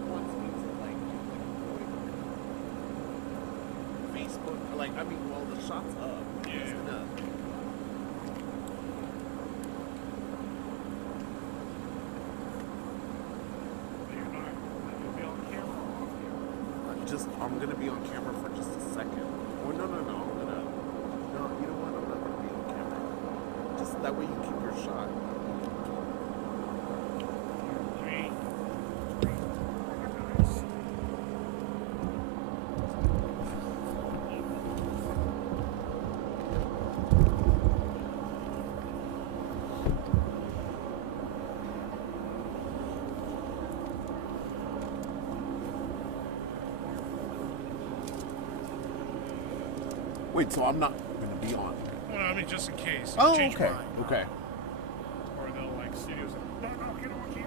live wants me to like Facebook, like I mean, well, the shot's up. Yeah. It's gonna. You'll be on camera or off camera? I'm gonna be on camera for just a second. Oh no, I'm gonna. No, you know what? I'm not gonna be on camera. Just that way you keep your shot. Wait, so I'm not going to be on. Well, I mean, just in case. Oh, Change okay. mine. Okay. Or they'll like studios. No, get on camera.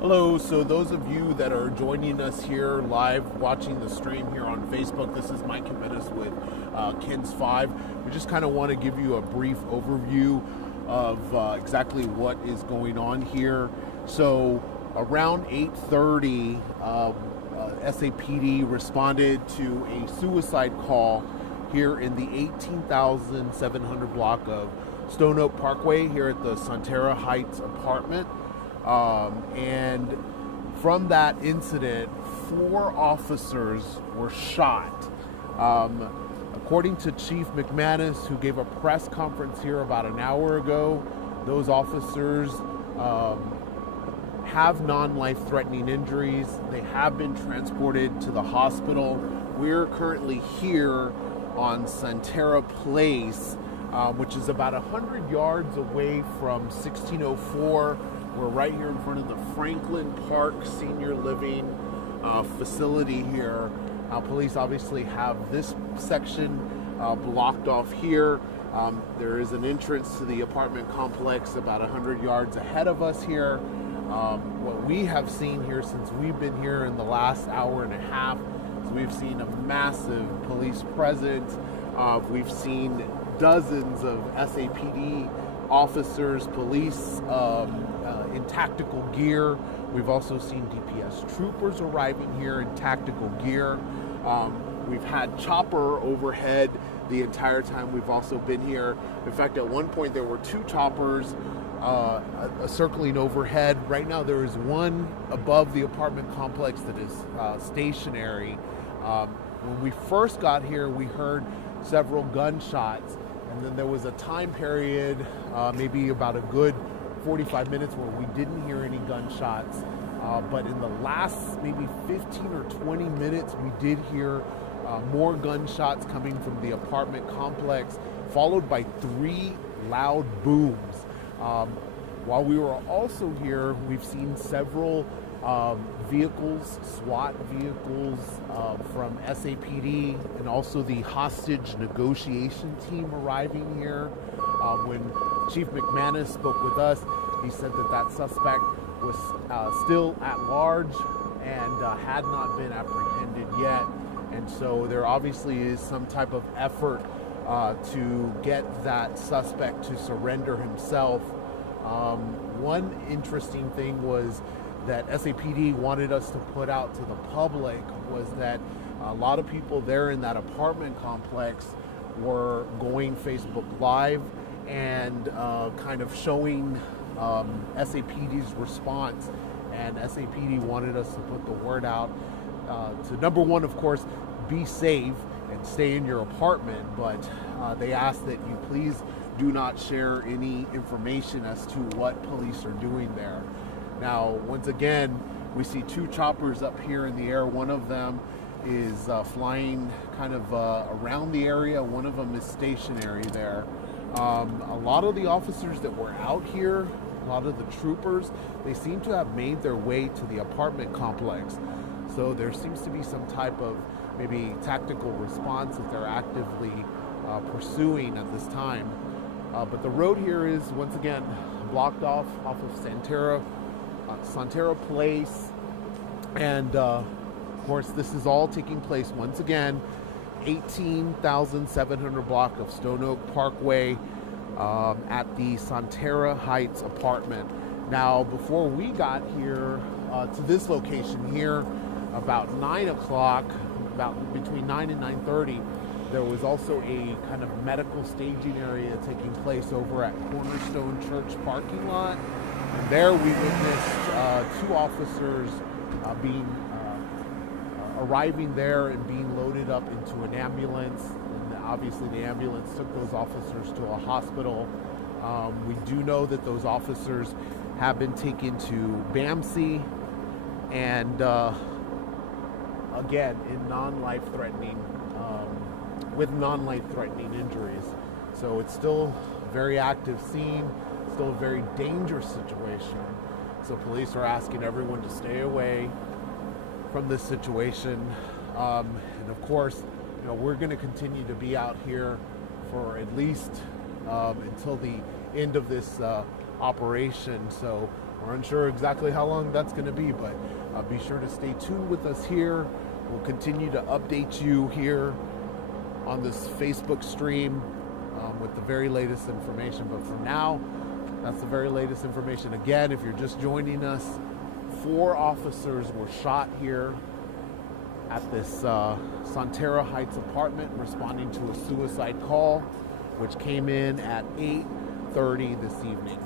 Hello, so those of you that are joining us here live, watching the stream here on Facebook, this is Mike McManus with KENS 5. We just kind of want to give you a brief overview of exactly what is going on here. So around 8:30, SAPD responded to a suicide call here in the 18,700 block of Stone Oak Parkway here at the Santera Heights apartment. And from that incident, 4 officers were shot. According to Chief McManus, who gave a press conference here about an hour ago, those officers have non-life-threatening injuries. They have been transported to the hospital. We're currently here on Santera Place, which is about 100 yards away from 1604. We're right here in front of the Franklin Park Senior Living facility here. Police obviously have this section blocked off here. There is an entrance to the apartment complex about 100 yards ahead of us here. What we have seen here since we've been here in the last hour and a half is we've seen a massive police presence. We've seen dozens of SAPD officers, police in tactical gear. We've also seen DPS troopers arriving here in tactical gear. We've had chopper overhead the entire time we've also been here. In fact, at one point there were 2 choppers circling overhead. Right now there is one above the apartment complex that is stationary. When we first got here, we heard several gunshots, and then there was a time period, maybe about a good 45 minutes where we didn't hear any gunshots. But in the last maybe 15 or 20 minutes, we did hear more gunshots coming from the apartment complex, followed by 3 loud booms. While we were also here, we've seen several vehicles, SWAT vehicles from SAPD, and also the hostage negotiation team arriving here. When Chief McManus spoke with us, he said that suspect was still at large and had not been apprehended yet. And so there obviously is some type of effort to get that suspect to surrender himself. One interesting thing was that SAPD wanted us to put out to the public was that a lot of people there in that apartment complex were going Facebook Live and kind of showing SAPD's response, and SAPD wanted us to put the word out to, number one, of course, be safe and stay in your apartment, but they asked that you please do not share any information as to what police are doing there. Now, once again, we see 2 choppers up here in the air. One of them is flying kind of around the area. One of them is stationary there. A lot of the officers that were out here, a lot of the troopers, they seem to have made their way to the apartment complex. so there seems to be some type of maybe tactical response that they're actively pursuing at this time. But the road here is once again blocked off of Santera Place, and of course this is all taking place once again 18,700 block of Stone Oak Parkway at the Santera Heights apartment. Now, before we got here to this location here, about 9 o'clock, about between 9 and 9:30, there was also a kind of medical staging area taking place over at Cornerstone Church parking lot. And there we witnessed 2 officers arriving there and being loaded up into an ambulance. And obviously the ambulance took those officers to a hospital. We do know that those officers have been taken to BAMC and again in with non-life-threatening injuries. So it's still a very active scene, still a very dangerous situation. So police are asking everyone to stay away from this situation. And of course, we're going to continue to be out here for at least until the end of this operation. So we're unsure exactly how long that's going to be, but be sure to stay tuned with us here. We'll continue to update you here on this Facebook stream with the very latest information. But for now, that's the very latest information. Again, if you're just joining us, 4 officers were shot here at this Santera Heights apartment responding to a suicide call, which came in at 8:30 this evening.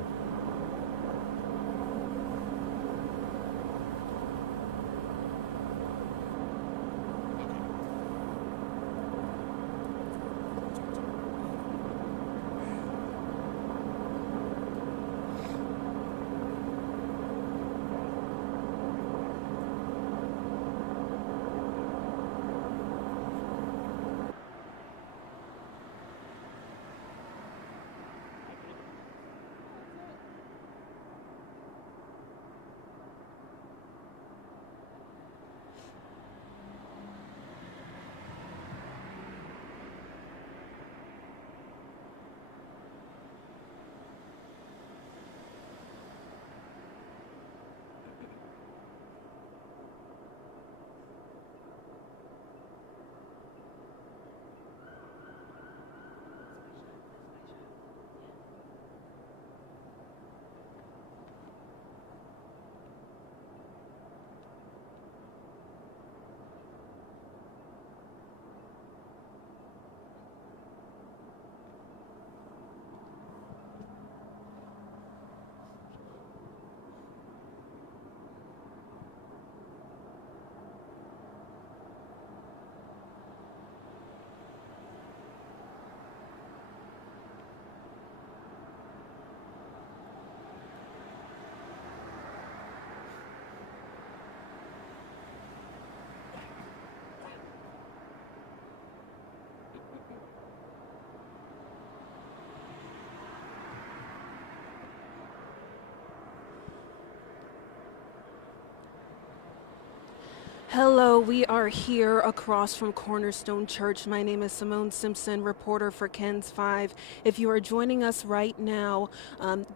Hello, we are here across from Cornerstone Church. My name is Simone Simpson, reporter for KENS 5. If you are joining us right now,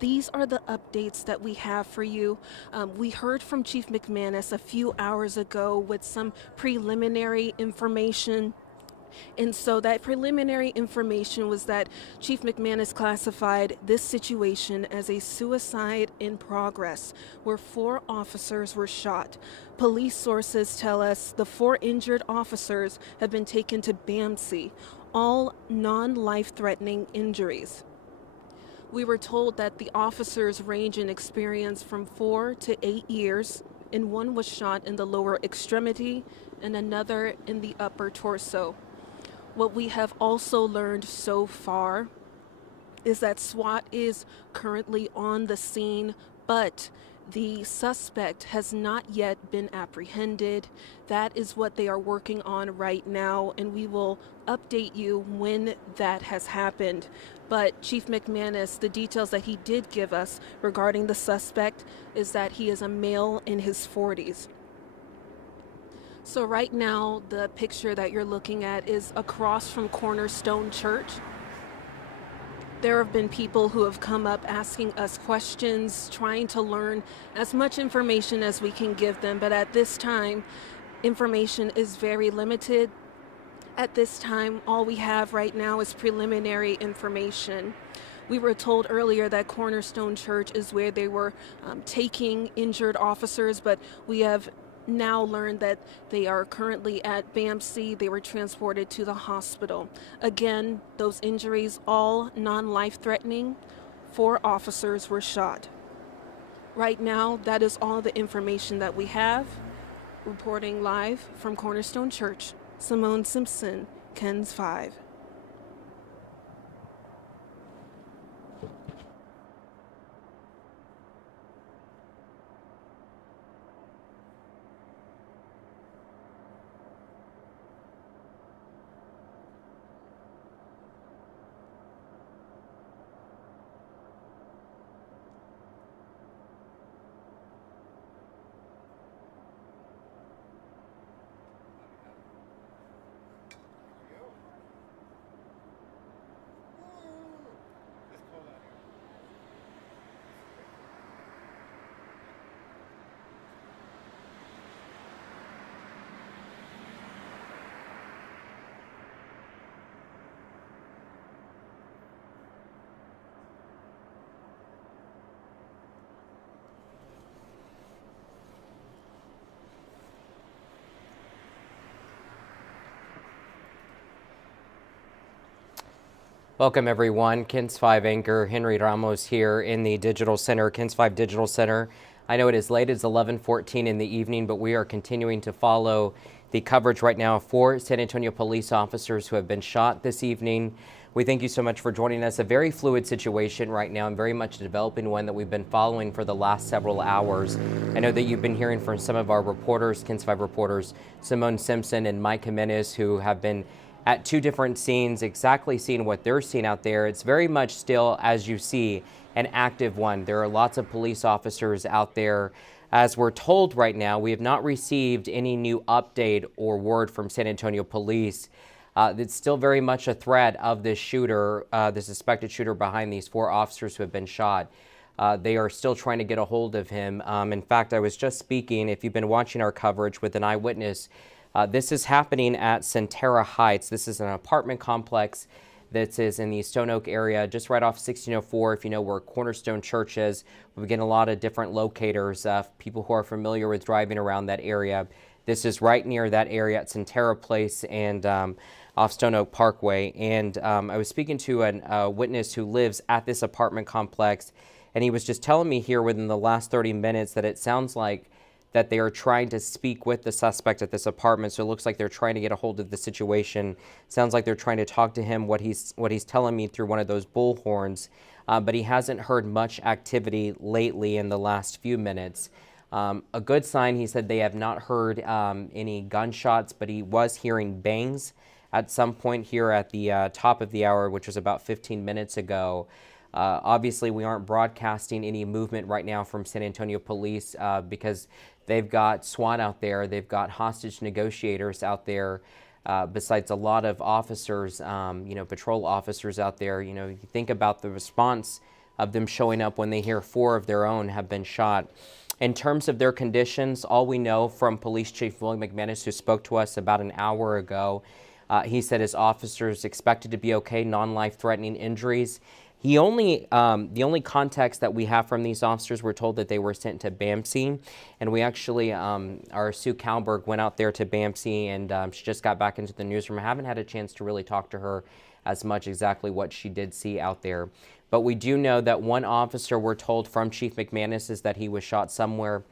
these are the updates that we have for you. We heard from Chief McManus a few hours ago with some preliminary information. And so that preliminary information was that Chief McManus classified this situation as a suicide in progress, where 4 officers were shot. Police sources tell us the 4 injured officers have been taken to BAMC, all non-life-threatening injuries. We were told that the officers range in experience from 4 to 8 years, and one was shot in the lower extremity and another in the upper torso. What we have also learned so far is that SWAT is currently on the scene, but the suspect has not yet been apprehended. That is what they are working on right now, and we will update you when that has happened. But Chief McManus, the details that he did give us regarding the suspect is that he is a male in his 40s. So right now, the picture that you're looking at is across from Cornerstone Church. There have been people who have come up asking us questions, trying to learn as much information as we can give them, but at this time, information is very limited. At this time, all we have right now is preliminary information. We were told earlier that Cornerstone Church is where they were taking injured officers, but we have now learned that they are currently at BAMC. They were transported to the hospital. Again, those injuries, all non-life-threatening. 4 officers were shot. Right now, that is all the information that we have. Reporting live from Cornerstone Church, Simone Simpson, KENS 5. Welcome everyone. KENS 5 anchor Henry Ramos here in the Digital Center, KENS 5 Digital Center. I know it is late, it's 11:14 in the evening, but we are continuing to follow the coverage right now for San Antonio police officers who have been shot this evening. We thank you so much for joining us. A very fluid situation right now and very much a developing one that we've been following for the last several hours. I know that you've been hearing from some of our reporters, KENS 5 reporters, Simone Simpson and McManus, who have been at 2 different scenes, exactly seeing what they're seeing out there. It's very much still, as you see, an active one. There are lots of police officers out there. As we're told right now, we have not received any new update or word from San Antonio police. It's still very much a threat of this shooter, the suspected shooter behind these 4 officers who have been shot. They are still trying to get a hold of him. In fact, I was just speaking, if you've been watching our coverage, with an eyewitness. This is happening at Centera Heights. This is an apartment complex that is in the Stone Oak area, just right off 1604. If you know where Cornerstone Church is, we get a lot of different locators, people who are familiar with driving around that area. This is right near that area at Centera Place and off Stone Oak Parkway. And I was speaking to a witness who lives at this apartment complex, and he was just telling me here within the last 30 minutes that it sounds like that they are trying to speak with the suspect at this apartment. So it looks like they're trying to get a hold of the situation. Sounds like they're trying to talk to him, what he's telling me through one of those bullhorns. But he hasn't heard much activity lately in the last few minutes. A good sign, he said they have not heard any gunshots, but he was hearing bangs at some point here at the top of the hour, which was about 15 minutes ago. Obviously, we aren't broadcasting any movement right now from San Antonio police because they've got SWAT out there. They've got hostage negotiators out there, besides a lot of officers, patrol officers out there. You know, you think about the response of them showing up when they hear 4 of their own have been shot. In terms of their conditions, all we know from Police Chief William McManus, who spoke to us about an hour ago, he said his officers expected to be okay, non-life-threatening injuries. The only context that we have from these officers, we're told that they were sent to BAMC, and we actually, our Sue Kalberg went out there to BAMC, and she just got back into the newsroom. I haven't had a chance to really talk to her as much exactly what she did see out there. But we do know that one officer, we're told from Chief McManus, is that he was shot somewhere,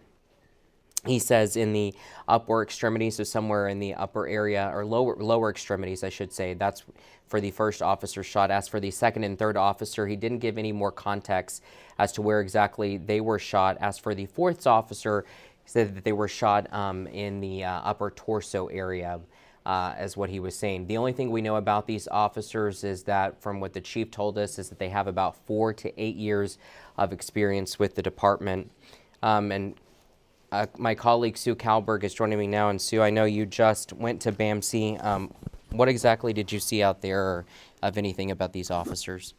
he says, in the upper extremities, so somewhere in the upper area, or lower extremities, I should say. That's for the first officer shot. As for the second and third officer, he didn't give any more context as to where exactly they were shot. As for the fourth officer, he said that they were shot in the upper torso area, as what he was saying. The only thing we know about these officers is that, from what the chief told us, is that they have about 4 to 8 years of experience with the department. And My colleague Sue Kalberg is joining me now. And Sue, I know you just went to BAMC. What exactly did you see out there, or of anything about these officers?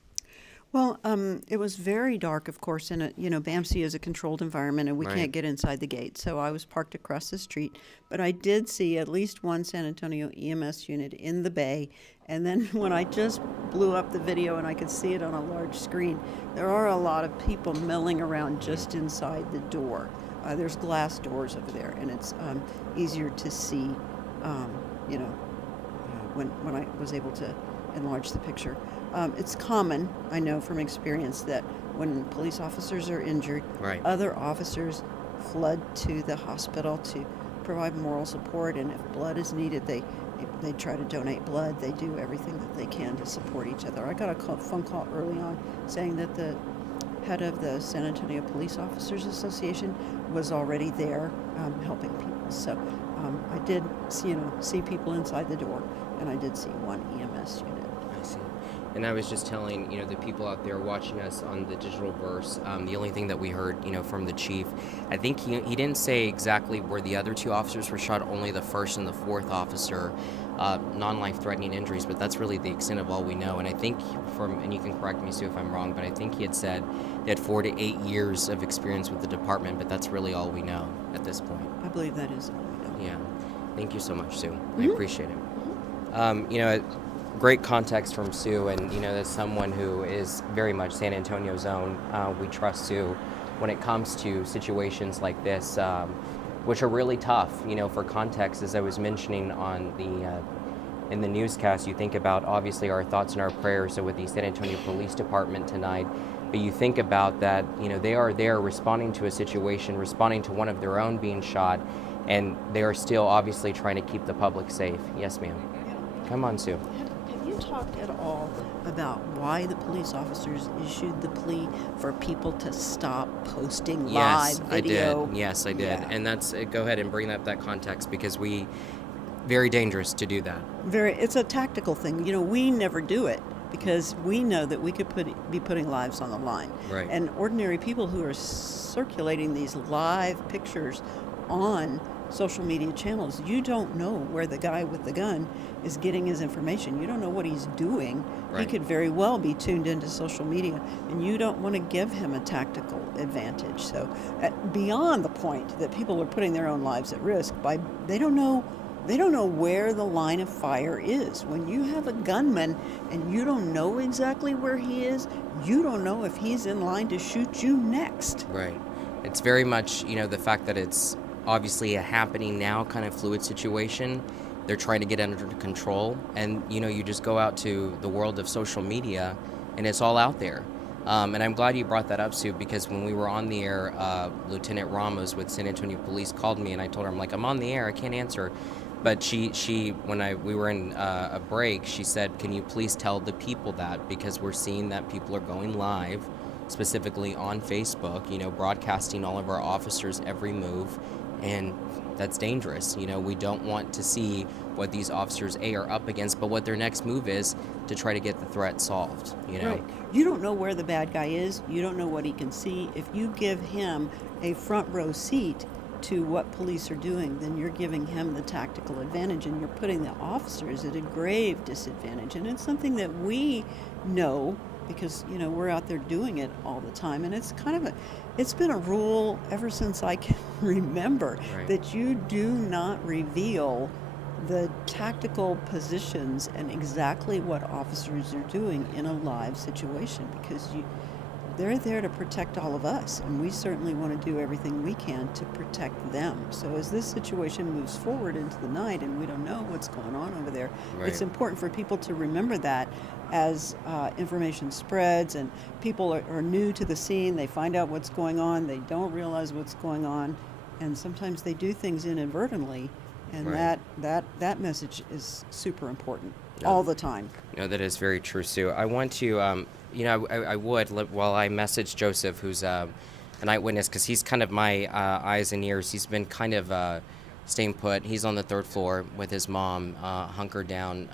Well, it was very dark, of course, and BAMC is a controlled environment, and we Right. can't get inside the gate. So I was parked across the street, but I did see at least one San Antonio EMS unit in the bay. And then when I just blew up the video and I could see it on a large screen, there are a lot of people milling around just inside the door. There's glass doors over there, and it's easier to see, when I was able to enlarge the picture. It's common, I know from experience, that when police officers are injured, Right. other officers flood to the hospital to provide moral support, and if blood is needed, they try to donate blood. They do everything that they can to support each other. I got a phone call early on saying that the head of the San Antonio Police Officers Association was already there helping people. So I did see people inside the door, and I did see one EMS unit. I see. And I was just telling, the people out there watching us on the digital verse, the only thing that we heard, from the chief, I think he didn't say exactly where the other two officers were shot, only the first and the fourth officer, non-life-threatening injuries, but that's really the extent of all we know. And I think and you can correct me, Sue, if I'm wrong, but I think he had said they had 4 to 8 years of experience with the department, but that's really all we know at this point. I believe that is all we know. Yeah. Thank you so much, Sue. I appreciate it. Great context from Sue, and as someone who is very much San Antonio's own, we trust Sue when it comes to situations like this, which are really tough. For context, as I was mentioning on in the newscast, you think about obviously our thoughts and our prayers are with the San Antonio Police Department tonight, but you think about that, they are there responding to a situation, responding to one of their own being shot, and they are still obviously trying to keep the public safe. Yes, ma'am. Come on, Sue. Have you talked at all about why the police officers issued the plea for people to stop posting live video? I did. Yes, I did. Yeah. And that's, go ahead and bring up that context, because very dangerous to do that. It's a tactical thing. We never do it because we know that we could be putting lives on the line. Right. And ordinary people who are circulating these live pictures on social media channels, you don't know where the guy with the gun is getting his information. You don't know what he's doing. Right. He could very well be tuned into social media, and you don't want to give him a tactical advantage. So beyond the point that people are putting their own lives at risk by they don't know where the line of fire is. When you have a gunman and you don't know exactly where he is, you don't know if he's in line to shoot you next. Right. It's very much, the fact that it's obviously a happening now kind of fluid situation. They're trying to get under control, and you just go out to the world of social media and it's all out there. And I'm glad you brought that up, Sue, because when we were on the air, Lieutenant Ramos with San Antonio Police called me, and I told her, I'm on the air, I can't answer. But she when we were in a break, she said, can you please tell the people that, because we're seeing that people are going live, specifically on Facebook, broadcasting all of our officers' every move, and that's dangerous. We don't want to see what these officers are up against, but what their next move is to try to get the threat solved. Right. You don't know where the bad guy is. You don't know what he can see. If you give him a front row seat to what police are doing, then you're giving him the tactical advantage, and you're putting the officers at a grave disadvantage. And it's something that we know because we're out there doing it all the time, and it's it's been a rule ever since I can remember. Right. That you do not reveal the tactical positions and exactly what officers are doing in a live situation, because they're there to protect all of us, and we certainly want to do everything we can to protect them. So as this situation moves forward into the night and we don't know what's going on over there, Right. It's important for people to remember that as information spreads and people are new to the scene, they find out what's going on, they don't realize what's going on, and sometimes they do things inadvertently, and Right. that message is super important Yeah. all the time. That is very true, Sue. I want to, I would, while I message Joseph, who's an eyewitness, because he's kind of my eyes and ears. He's been kind of staying put. He's on the 3rd floor with his mom, hunkered down,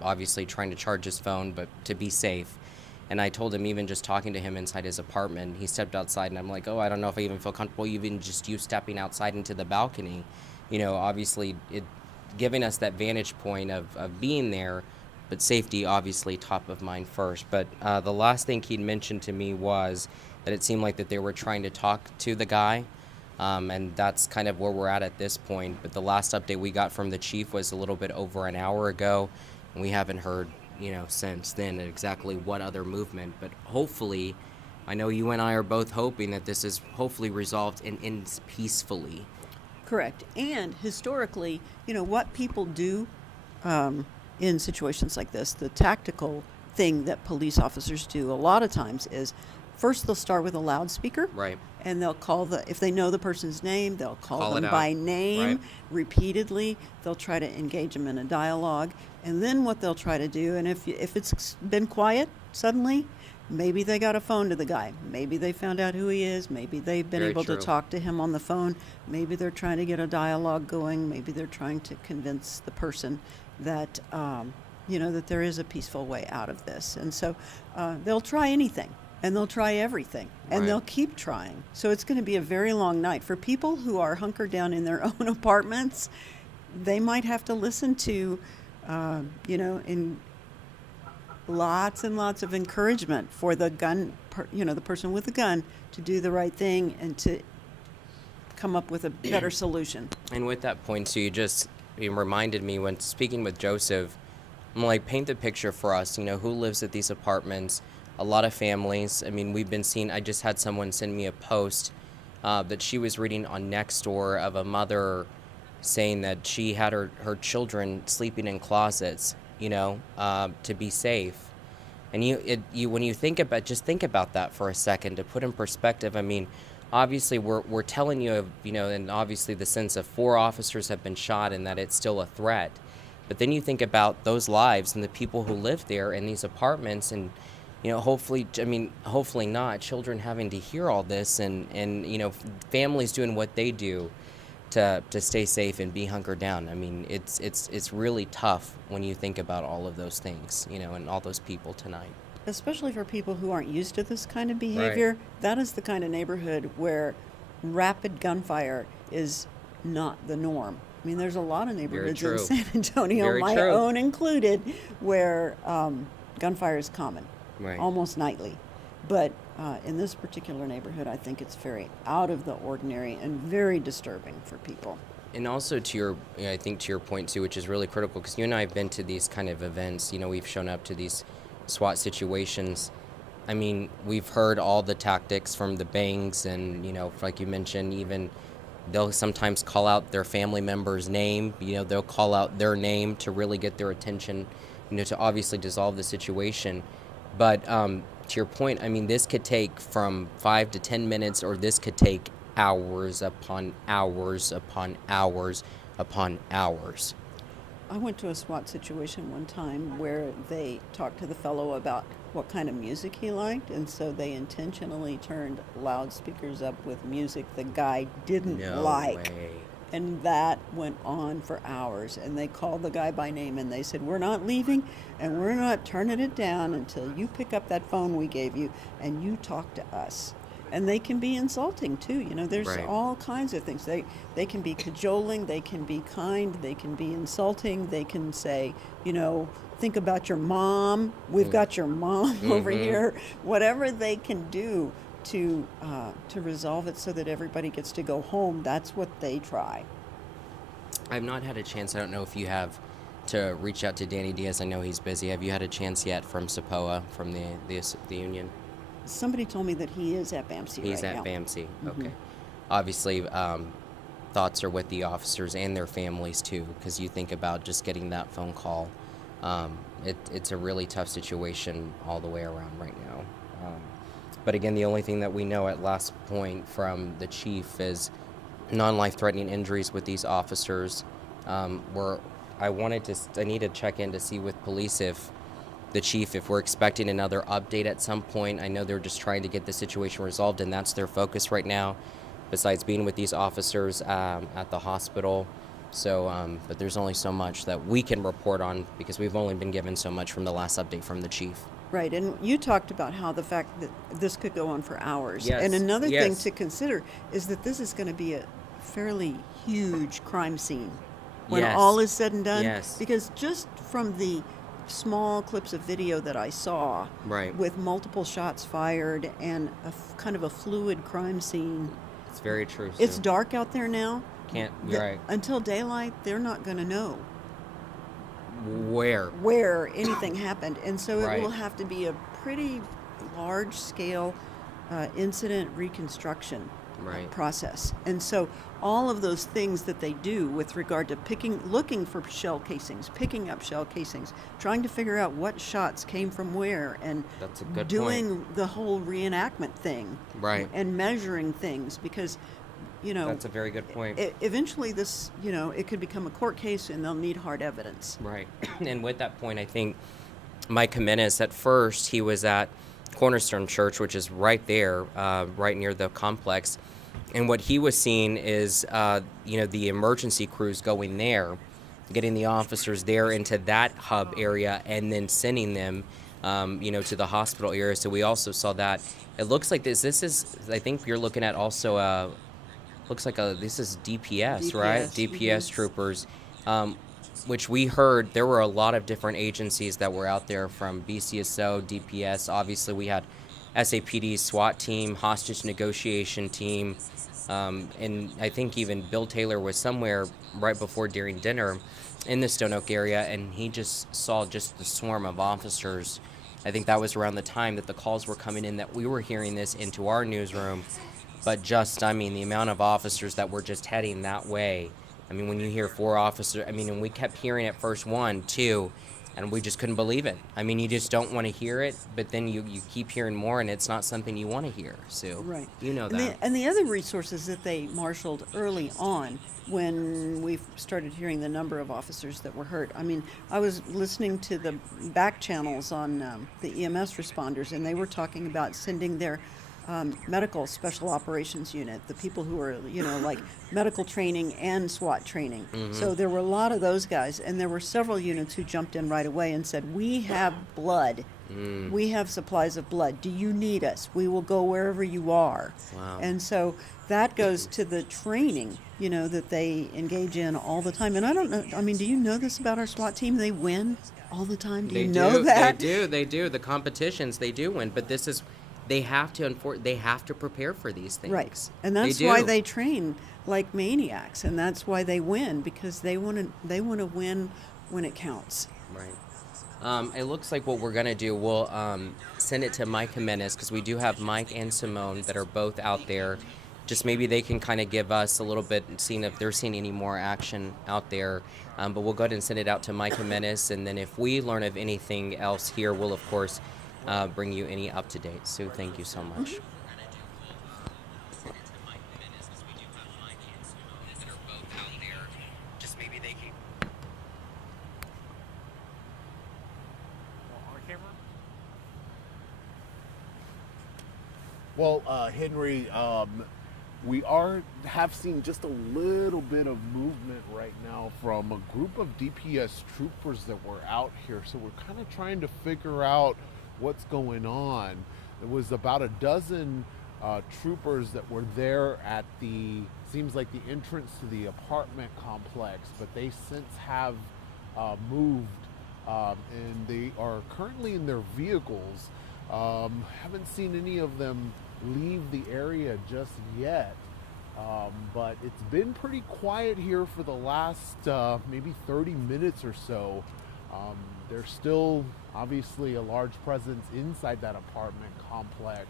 obviously trying to charge his phone, but to be safe. And I told him, even just talking to him inside his apartment, he stepped outside, and I'm like, oh, I don't know if I even feel comfortable even just you stepping outside into the balcony. Obviously it giving us that vantage point of being there, but safety obviously top of mind first. But the last thing he'd mentioned to me was that it seemed like that they were trying to talk to the guy, and that's kind of where we're at this point. But the last update we got from the chief was a little bit over an hour ago, and we haven't heard since then exactly what other movement. But hopefully, I know you and I are both hoping that this is hopefully resolved and ends peacefully. Correct. And historically, what people do in situations like this, the tactical thing that police officers do a lot of times is first they'll start with a loudspeaker. Right. And they'll call if they know the person's name, they'll call them it by out. name Right. repeatedly. They'll try to engage them in a dialogue. And then what they'll try to do, and if it's been quiet suddenly, maybe they got a phone to the guy. Maybe they found out who he is. Maybe they've been Very able true. to talk to him on the phone. Maybe they're trying to get a dialogue going. Maybe they're trying to convince the person that, that there is a peaceful way out of this. And so they'll try anything. And they'll try everything, and Right. they'll keep trying. So it's going to be a very long night. For people who are hunkered down in their own apartments, they might have to listen to, in lots and lots of encouragement for the the person with the gun to do the right thing and to come up with a better solution. And with that point, so you reminded me when speaking with Joseph, I'm like, paint the picture for us, who lives at these apartments. A lot of families. I mean, we've been seeing, I just had someone send me a post that she was reading on Nextdoor of a mother saying that she had her children sleeping in closets, to be safe. And when you think about that for a second, to put in perspective. I mean, obviously we're telling you, and obviously the sense of 4 officers have been shot and that it's still a threat. But then you think about those lives and the people who live there in these apartments, and hopefully not children having to hear all this, and families doing what they do to stay safe and be hunkered down. I mean, it's really tough when you think about all of those things, and all those people tonight. Especially for people who aren't used to this kind of behavior. Right. That is the kind of neighborhood where rapid gunfire is not the norm. I mean, there's a lot of neighborhoods in true. San Antonio, Very my true. own included, where gunfire is common, Right. almost nightly. But in this particular neighborhood, I think it's very out of the ordinary and very disturbing for people. And also to your point too, which is really critical, because you and I have been to these kind of events. We've shown up to these SWAT situations. I mean, we've heard all the tactics from the bangs, and like you mentioned, even they'll sometimes call out their family member's name. They'll call out their name to really get their attention, to obviously dissolve the situation. But to your point, I mean, this could take from 5 to 10 minutes, or this could take hours upon hours upon hours upon hours. I went to a SWAT situation one time where they talked to the fellow about what kind of music he liked, and so they intentionally turned loudspeakers up with music the guy didn't No like. way. And that went on for hours, and they called the guy by name and they said, "We're not leaving and we're not turning it down until you pick up that phone we gave you and you talk to us." And they can be insulting too. There's Right. all kinds of things. They can be cajoling, they can be kind, they can be insulting, they can say, think about your mom. We've got your mom over here. Whatever they can do to resolve it so that everybody gets to go home, that's what they try. I've not had a chance. I don't know if you have to reach out to Danny Diaz. I know he's busy. Have you had a chance yet from SAPOA, from the union? Somebody told me that he is at BAMC He's right at now. BAMC. Okay. Obviously, thoughts are with the officers and their families too, because you think about just getting that phone call. It's a really tough situation all the way around right now. But again, the only thing that we know at last point from the chief is non-life-threatening injuries with these officers. I need to check in to see with police if we're expecting another update at some point. I know they're just trying to get the situation resolved, and that's their focus right now, besides being with these officers at the hospital. So, but there's only so much that we can report on, because we've only been given so much from the last update from the chief. Right, and you talked about how the fact that this could go on for hours. Yes, And another thing yes. to consider is that this is going to be a fairly huge crime scene when Yes. all is said and done. Yes. Because just from the small clips of video that I saw, Right. with multiple shots fired and kind of a fluid crime scene, It's very true. it's Sue. dark out there now. You're right. Until daylight, they're not going to know Where? where anything happened, and so Right. it will have to be a pretty large scale incident reconstruction Right. process. And so all of those things that they do with regard to looking for shell casings, picking up shell casings, trying to figure out what shots came from where, and That's a good doing the whole reenactment thing, Right. and measuring things, because That's a very good point. eventually this, it could become a court case and they'll need hard evidence. Right. And with that point, I think Mike McManus, at first, he was at Cornerstone Church, which is right there, right near the complex. And what he was seeing is, the emergency crews going there, getting the officers there into that hub area, and then sending them, to the hospital area. So we also saw that. It looks like this is, I think you're looking at also looks like this is DPS, right? DPS troopers, which we heard there were a lot of different agencies that were out there, from BCSO, DPS. Obviously, we had SAPD, SWAT team, hostage negotiation team, and I think even Bill Taylor was somewhere right before during dinner in the Stone Oak area, and he just saw just the swarm of officers. I think that was around the time that the calls were coming in that we were hearing this into our newsroom. But the amount of officers that were just heading that way. When you hear 4 officers, and we kept hearing at first 1, 2, and we just couldn't believe it. You just don't want to hear it, but then you keep hearing more, and it's not something you want to hear, Sue. Right. You know And that. and the other resources that they marshaled early on, when we started hearing the number of officers that were hurt. I was listening to the back channels on the EMS responders, and they were talking about sending their medical special operations unit, the people who are, like medical training and SWAT training. Mm-hmm. So there were a lot of those guys, and there were several units who jumped in right away and said, "We have blood. We have supplies of blood. Do you need us? We will go wherever you are." Wow. And so that goes to the training, that they engage in all the time. And I don't know, do you know this about our SWAT team? They win all the time. Do you know that? They do. The competitions, they do win, but this is... They have to prepare for these things. Right, and that's why they train like maniacs, and that's why they win, because they want to win when it counts. Right. It looks like what we're gonna do, we'll send it to Mike Jimenez, because we do have Mike and Simone that are both out there. Just maybe they can kind of give us a little bit, seeing if they're seeing any more action out there. But we'll go ahead and send it out to Mike Jimenez, and then if we learn of anything else here, we'll of course bring you any up-to-date. Sue, thank you so much. On camera? Well, Henry, we have seen just a little bit of movement right now from a group of DPS troopers that were out here. So we're kind of trying to figure out what's going on. There was about a dozen troopers that were there at seems like the entrance to the apartment complex, but they since have moved, and they are currently in their vehicles. Haven't seen any of them leave the area just yet, but it's been pretty quiet here for the last maybe 30 minutes or so. There's still obviously a large presence inside that apartment complex.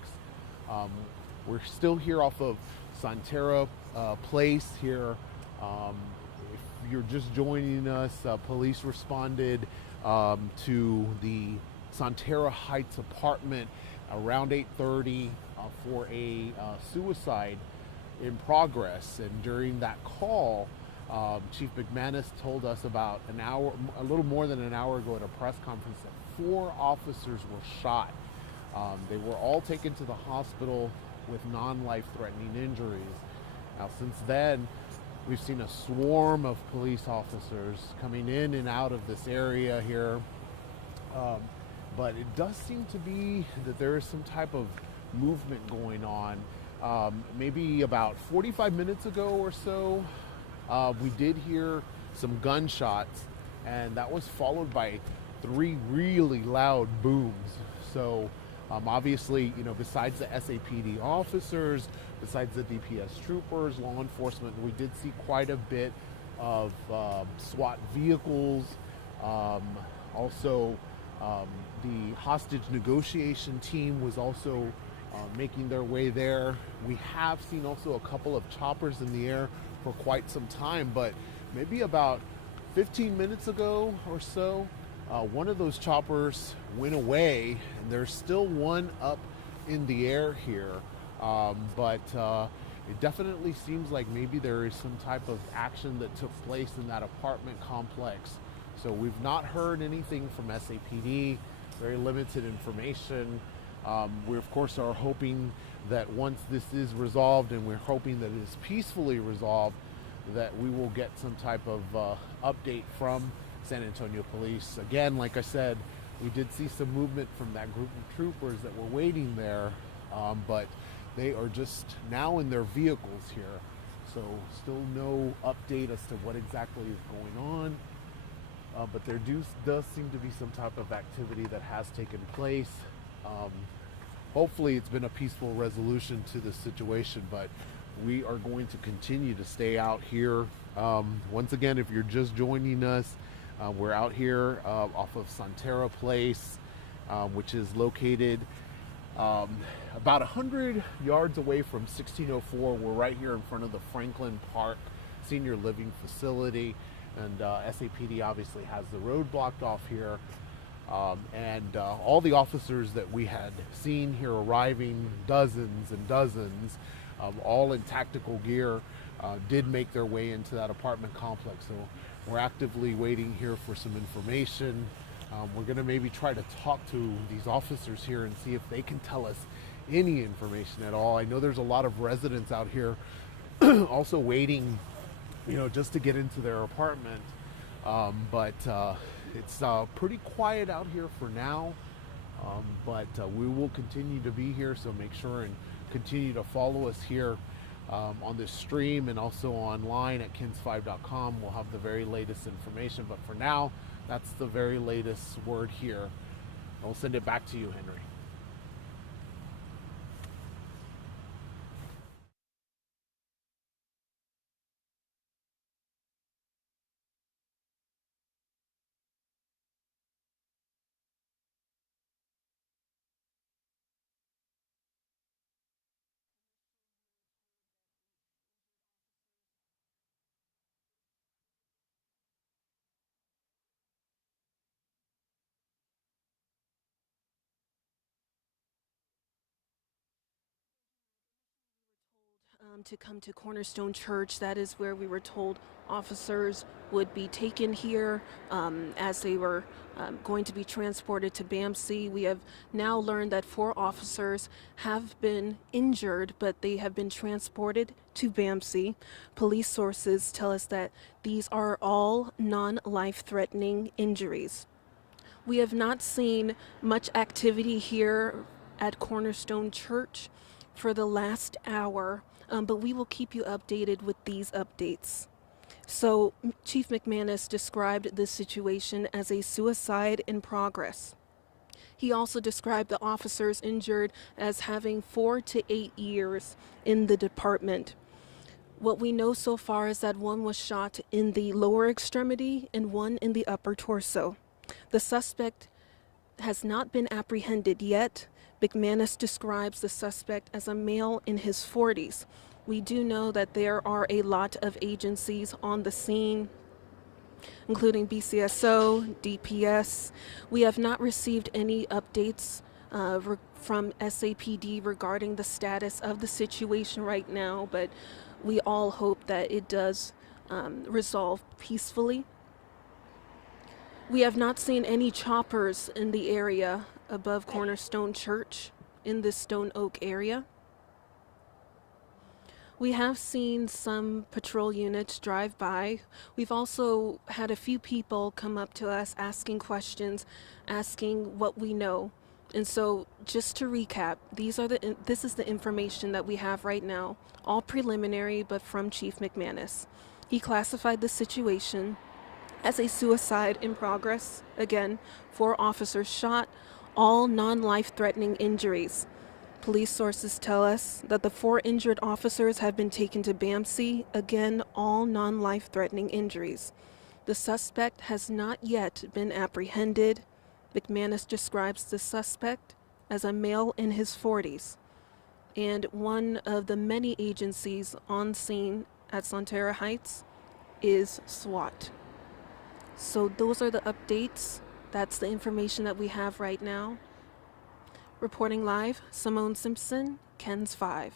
We're still here off of Santera Place here. If you're just joining us, police responded to the Santera Heights apartment around 8:30 for a suicide in progress. And during that call, Chief McManus told us about a little more than an hour ago at a press conference, that 4 officers were shot. They were all taken to the hospital with non-life-threatening injuries. Now, since then, we've seen a swarm of police officers coming in and out of this area here. but it does seem to be that there is some type of movement going on. Maybe about 45 minutes ago or so, we did hear some gunshots, and that was followed by 3 really loud booms. So obviously, besides the SAPD officers, besides the DPS troopers, law enforcement, we did see quite a bit of SWAT vehicles. Also, the hostage negotiation team was also making their way there. We have seen also a couple of choppers in the air for quite some time, but maybe about 15 minutes ago or so, one of those choppers went away, and there's still one up in the air here. But it definitely seems like maybe there is some type of action that took place in that apartment complex. So we've not heard anything from SAPD, very limited information. We of course are hoping that once this is resolved, and we're hoping that it is peacefully resolved, that we will get some type of update from San Antonio Police. Again, like I said, we did see some movement from that group of troopers that were waiting there, but they are just now in their vehicles here. So still no update as to what exactly is going on. But there does seem to be some type of activity that has taken place. Hopefully it's been a peaceful resolution to this situation, but we are going to continue to stay out here. Once again, if you're just joining us, we're out here off of Santera Place, which is located about 100 yards away from 1604. We're right here in front of the Franklin Park Senior Living Facility, and SAPD obviously has the road blocked off here. And all the officers that we had seen here arriving, dozens and dozens, all in tactical gear, did make their way into that apartment complex. So we're actively waiting here for some information. We're going to maybe try to talk to these officers here and see if they can tell us any information at all. I know there's a lot of residents out here also waiting, just to get into their apartment. But it's pretty quiet out here for now. But we will continue to be here, so make sure and continue to follow us here on this stream, and also online at kins5.com. We'll have the very latest information, but for now, that's the very latest word here. I'll send it back to you, Henry. To come to Cornerstone Church. That is where we were told officers would be taken here as they were going to be transported to BAMC. We have now learned that 4 officers have been injured, but they have been transported to BAMC. Police sources tell us that these are all non-life-threatening injuries. We have not seen much activity here at Cornerstone Church for the last hour. But we will keep you updated with these updates. So Chief McManus described this situation as a suicide in progress. He also described the officers injured as having 4 to 8 years in the department. What we know so far is that one was shot in the lower extremity and one in the upper torso. The suspect has not been apprehended yet. McManus describes the suspect as a male in his 40s. We do know that there are a lot of agencies on the scene, including BCSO, DPS. We have not received any updates from SAPD regarding the status of the situation right now, but we all hope that it does resolve peacefully. We have not seen any choppers in the area above Cornerstone Church in this Stone Oak area. We have seen some patrol units drive by. We've also had a few people come up to us asking questions, asking what we know. And so, just to recap, this is the information that we have right now, all preliminary, but from Chief McManus. He classified the situation as a suicide in progress. Again, 4 officers shot, all non-life threatening injuries. Police sources tell us that the 4 injured officers have been taken to BAMC, again, all non-life threatening injuries. The suspect has not yet been apprehended. McManus describes the suspect as a male in his 40s, and one of the many agencies on scene at Sonterra Heights is SWAT. So those are the updates. That's the information that we have right now. Reporting live, Simone Simpson, KENS 5.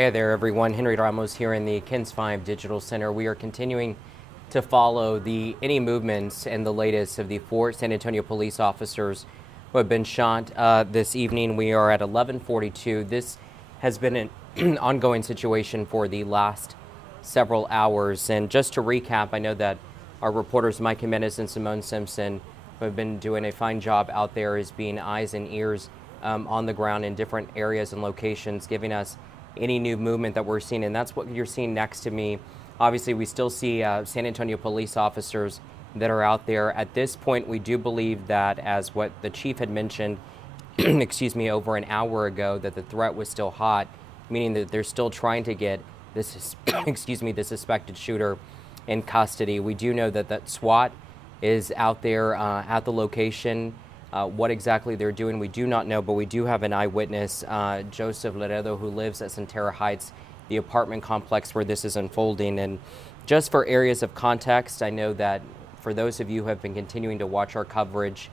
Hey there, everyone. Henry Ramos here in the KENS 5 Digital Center. We are continuing to follow any movements and the latest of the 4 San Antonio police officers who have been shot this evening. We are at 11:42. This has been an ongoing situation for the last several hours. And just to recap, I know that our reporters Mike McManus and Simone Simpson, who have been doing a fine job out there, as being eyes and ears on the ground in different areas and locations, giving us any new movement that we're seeing. And that's what you're seeing next to me. Obviously, we still see San Antonio police officers that are out there. At this point, we do believe that, as what the chief had mentioned, excuse me, over an hour ago, that the threat was still hot, meaning that they're still trying to get this, excuse me, the suspected shooter in custody. We do know that SWAT is out there at the location. What exactly they're doing, we do not know, but we do have an eyewitness, Joseph Laredo, who lives at Santera Heights, the apartment complex where this is unfolding. And just for areas of context, I know that for those of you who have been continuing to watch our coverage,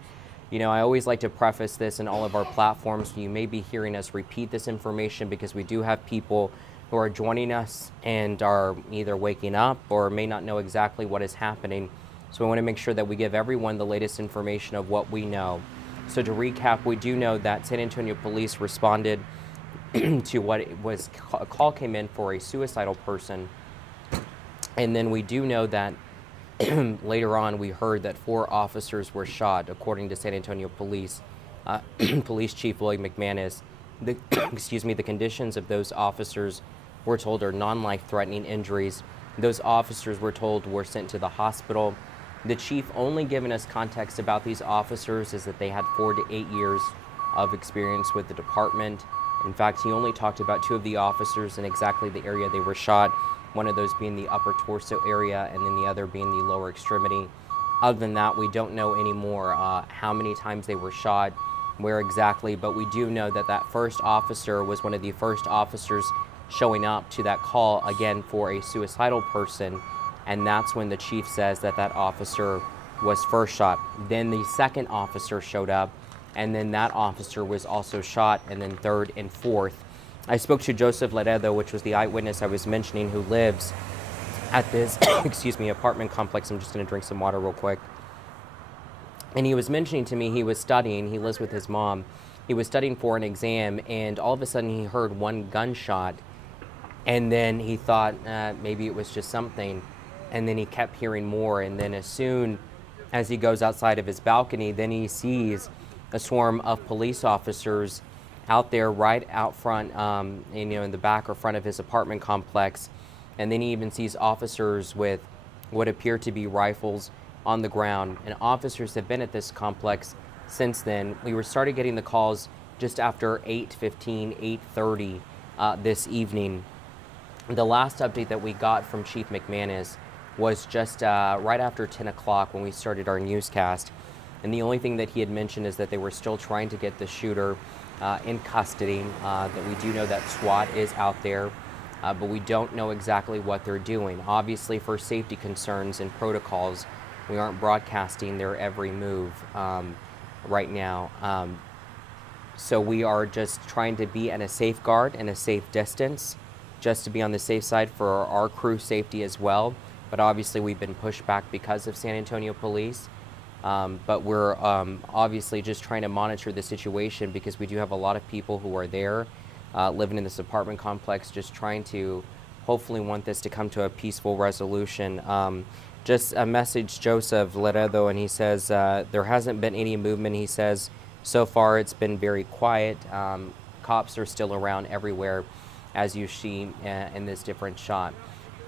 you know, I always like to preface this in all of our platforms. You may be hearing us repeat this information because we do have people who are joining us and are either waking up or may not know exactly what is happening. So we want to make sure that we give everyone the latest information of what we know. So to recap, we do know that San Antonio police responded to what was a call came in for a suicidal person. And then we do know that later on we heard that 4 officers were shot, according to San Antonio police. Police Chief William McManus. Excuse me, the conditions of those officers we're told are non-life-threatening injuries. Those officers, we're told, were sent to the hospital. The chief only giving us context about these officers is that they had 4 to 8 years of experience with the department. In fact, he only talked about 2 of the officers and exactly the area they were shot, one of those being the upper torso area and then the other being the lower extremity. Other than that, we don't know anymore how many times they were shot, where exactly, but we do know that that first officer was one of the first officers showing up to that call, again, for a suicidal person. And that's when the chief says that that officer was first shot. Then the second officer showed up, and then that officer was also shot, and then third and fourth. I spoke to Joseph Laredo, which was the eyewitness I was mentioning, who lives at this, excuse me, apartment complex. I'm just gonna drink some water real quick. And he was mentioning to me he was studying, he lives with his mom. He was studying for an exam, and all of a sudden he heard one gunshot, and then he thought maybe it was just something. And then he kept hearing more, and then as soon as he goes outside of his balcony, then he sees a swarm of police officers out there right out front, in the back or front of his apartment complex. And then he even sees officers with what appear to be rifles on the ground. And officers have been at this complex since then. We were started getting the calls just after 8:15, 8:30 this evening. The last update that we got from Chief McManus was just right after 10 o'clock when we started our newscast. And the only thing that he had mentioned is that they were still trying to get the shooter in custody, that we do know that SWAT is out there, but we don't know exactly what they're doing. Obviously, for safety concerns and protocols, we aren't broadcasting their every move right now. So we are just trying to be at a safeguard and a safe distance, just to be on the safe side for our crew safety as well. But obviously we've been pushed back because of San Antonio police. But we're obviously just trying to monitor the situation because we do have a lot of people who are there living in this apartment complex, just trying to hopefully want this to come to a peaceful resolution. Just a message, Joseph Laredo, and he says there hasn't been any movement. He says so far it's been very quiet. Cops are still around everywhere, as you see in this different shot.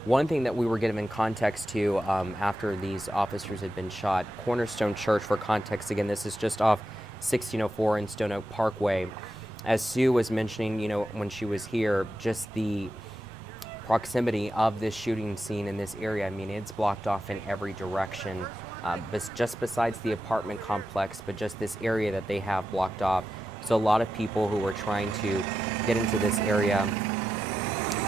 One thing that we were given context to after these officers had been shot, Cornerstone Church, for context, again, this is just off 1604 and Stone Oak Parkway. As Sue was mentioning, when she was here, just the proximity of this shooting scene in this area, I mean, it's blocked off in every direction, just besides the apartment complex, but just this area that they have blocked off. So a lot of people who were trying to get into this area,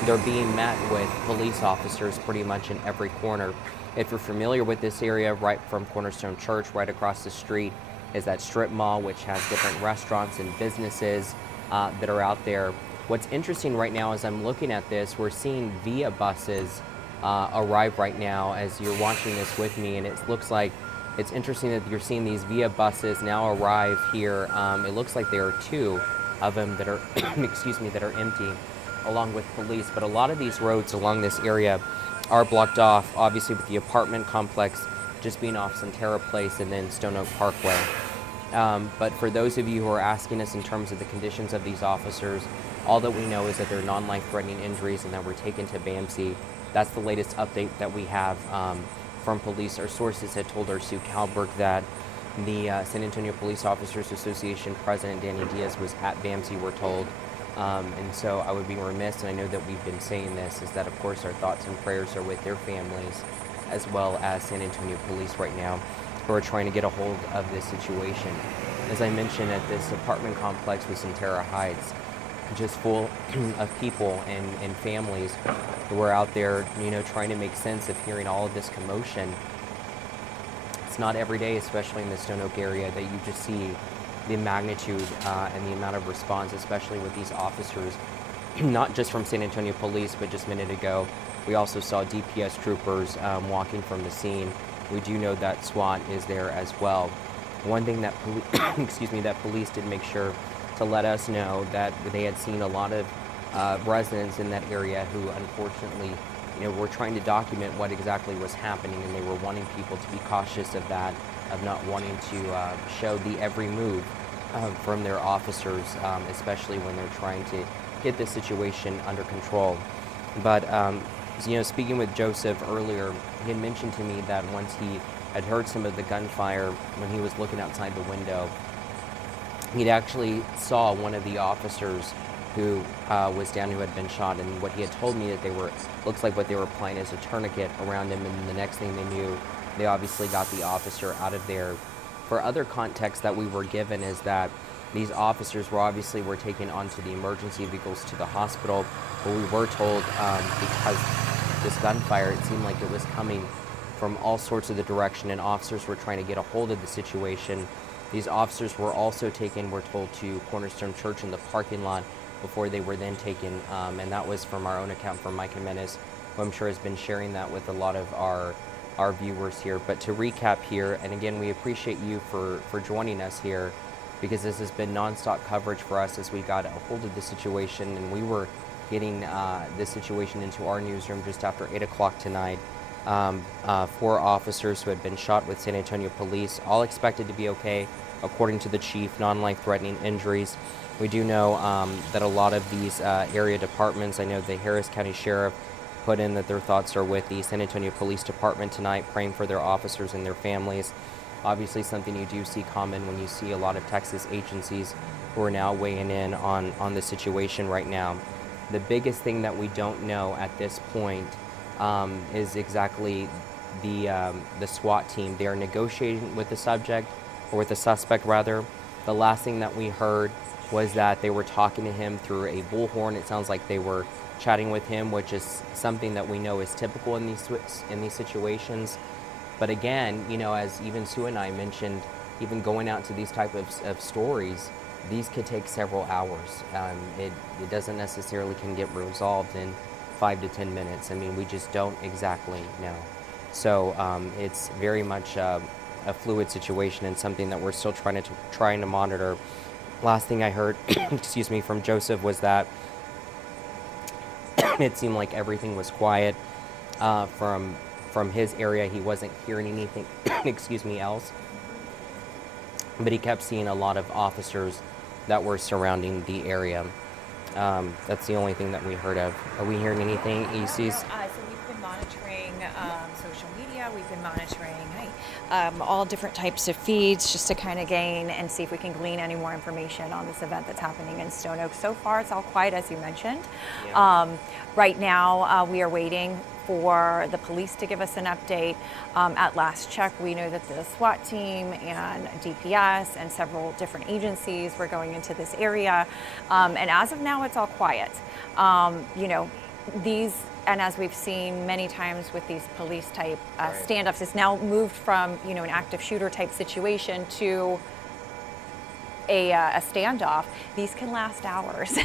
they're being met with police officers pretty much in every corner. If you're familiar with this area, right from Cornerstone Church, right across the street is that strip mall, which has different restaurants and businesses that are out there. What's interesting right now as I'm looking at this, we're seeing VIA buses arrive right now as you're watching this with me, and it looks like it's interesting that you're seeing these VIA buses now arrive here. It looks like there are 2 of them that are, excuse me, that are empty, along with police. But a lot of these roads along this area are blocked off, obviously with the apartment complex just being off Centera Place and then Stone Oak Parkway. But for those of you who are asking us in terms of the conditions of these officers, all that we know is that they're non-life-threatening injuries and that we're taken to BAMC. That's the latest update that we have from police. Our sources had told our Sue Kalberg that the San Antonio Police Officers Association President Danny Diaz was at BAMC, we're told. And so I would be remiss, and I know that we've been saying this, is that of course our thoughts and prayers are with their families as well as San Antonio Police right now, who are trying to get a hold of this situation. As I mentioned, at this apartment complex with Centera Heights, just full of people and families who are out there, trying to make sense of hearing all of this commotion. It's not every day, especially in the Stone Oak area, that you just see the magnitude and the amount of response, especially with these officers, not just from San Antonio Police, but just a minute ago, we also saw DPS troopers walking from the scene. We do know that SWAT is there as well. One thing that that police did make sure to let us know that they had seen a lot of residents in that area who unfortunately, were trying to document what exactly was happening, and they were wanting people to be cautious of that, of not wanting to show the every move from their officers, especially when they're trying to get the situation under control. But speaking with Joseph earlier, he had mentioned to me that once he had heard some of the gunfire when he was looking outside the window, he'd actually saw one of the officers who was down, who had been shot, and what he had told me that looks like what they were applying as a tourniquet around him, and the next thing they knew, they obviously got the officer out of there. For other context that we were given is that these officers were taken onto the emergency vehicles to the hospital, but we were told because this gunfire, it seemed like it was coming from all sorts of the direction, and officers were trying to get a hold of the situation. These officers were also taken, we're told, to Cornerstone Church in the parking lot before they were then taken, and that was from our own account from McManus, who I'm sure has been sharing that with a lot of our viewers here. But to recap here, and again, we appreciate you for joining us here, because this has been nonstop coverage for us as we got a hold of the situation, and we were getting this situation into our newsroom just after 8 o'clock tonight. 4 officers who had been shot with San Antonio Police, all expected to be okay, according to the chief, non-life-threatening injuries. We do know that a lot of these area departments, I know the Harris County Sheriff put in that their thoughts are with the San Antonio Police Department tonight, praying for their officers and their families. Obviously something you do see common when you see a lot of Texas agencies who are now weighing in on the situation right now. The biggest thing that we don't know at this point is exactly the SWAT team. They are negotiating with the subject, or with the suspect rather. The last thing that we heard was that they were talking to him through a bullhorn. It sounds like they were chatting with him, which is something that we know is typical in these situations. But again, as even Sue and I mentioned, even going out to these type of stories, these could take several hours. It doesn't necessarily can get resolved in 5 to 10 minutes. I mean, we just don't exactly know. So it's very much a fluid situation, and something that we're still trying to monitor. Last thing I heard, excuse me, from Joseph was that it seemed like everything was quiet from his area. He wasn't hearing anything, excuse me, else. But he kept seeing a lot of officers that were surrounding the area. That's the only thing that we heard of. Are we hearing anything, ECs? So we've been monitoring social media. We've been monitoring all different types of feeds, just to kind of gain and see if we can glean any more information on this event that's happening in Stone Oak. So far, it's all quiet, as you mentioned. Yeah. Right now, we are waiting for the police to give us an update. At last check, we know that the SWAT team and DPS and several different agencies were going into this area. And as of now, it's all quiet. And as we've seen many times with these police type standoffs, it's now moved from, an active shooter type situation to a standoff, these can last hours.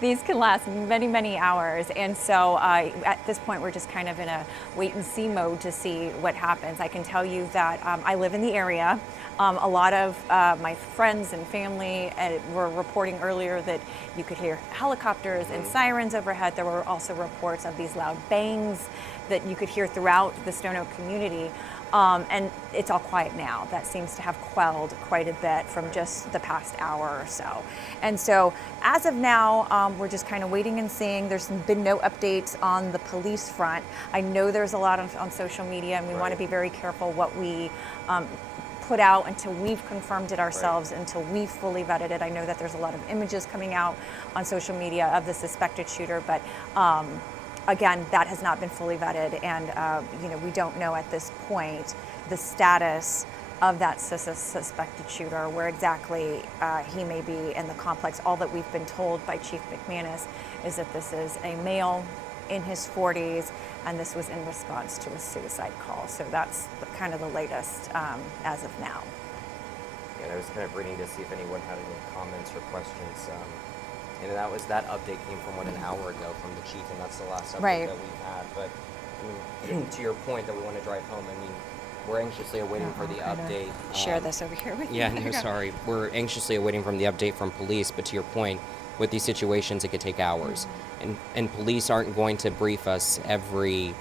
These can last many, many hours. And so at this point, we're just kind of in a wait and see mode to see what happens. I can tell you that I live in the area. A lot of my friends and family were reporting earlier that you could hear helicopters and sirens overhead. There were also reports of these loud bangs that you could hear throughout the Stone Oak community. And it's all quiet now. That seems to have quelled quite a bit from just the past hour or so. And so as of now, we're just kind of waiting and seeing. There's been no updates on the police front. I know there's a lot on social media, and we want to be very careful what we put out until we've confirmed it ourselves, until we've fully vetted it. I know that there's a lot of images coming out on social media of the suspected shooter, but again, that has not been fully vetted, and we don't know at this point the status of that suspected shooter, where exactly he may be in the complex. All that we've been told by Chief McManus is that this is a male in his 40s, and this was in response to a suicide call. So that's kind of the latest as of now. And I was kind of reading to see if anyone had any comments or questions. And that update came from an hour ago from the chief, and that's the last update that we've had. But I mean, to your point that we want to drive home, I mean, we're anxiously awaiting for the update. Share this over here with you. Yeah, no, sorry. We're anxiously awaiting from the update from police, but to your point, with these situations, it could take hours. And police aren't going to brief us every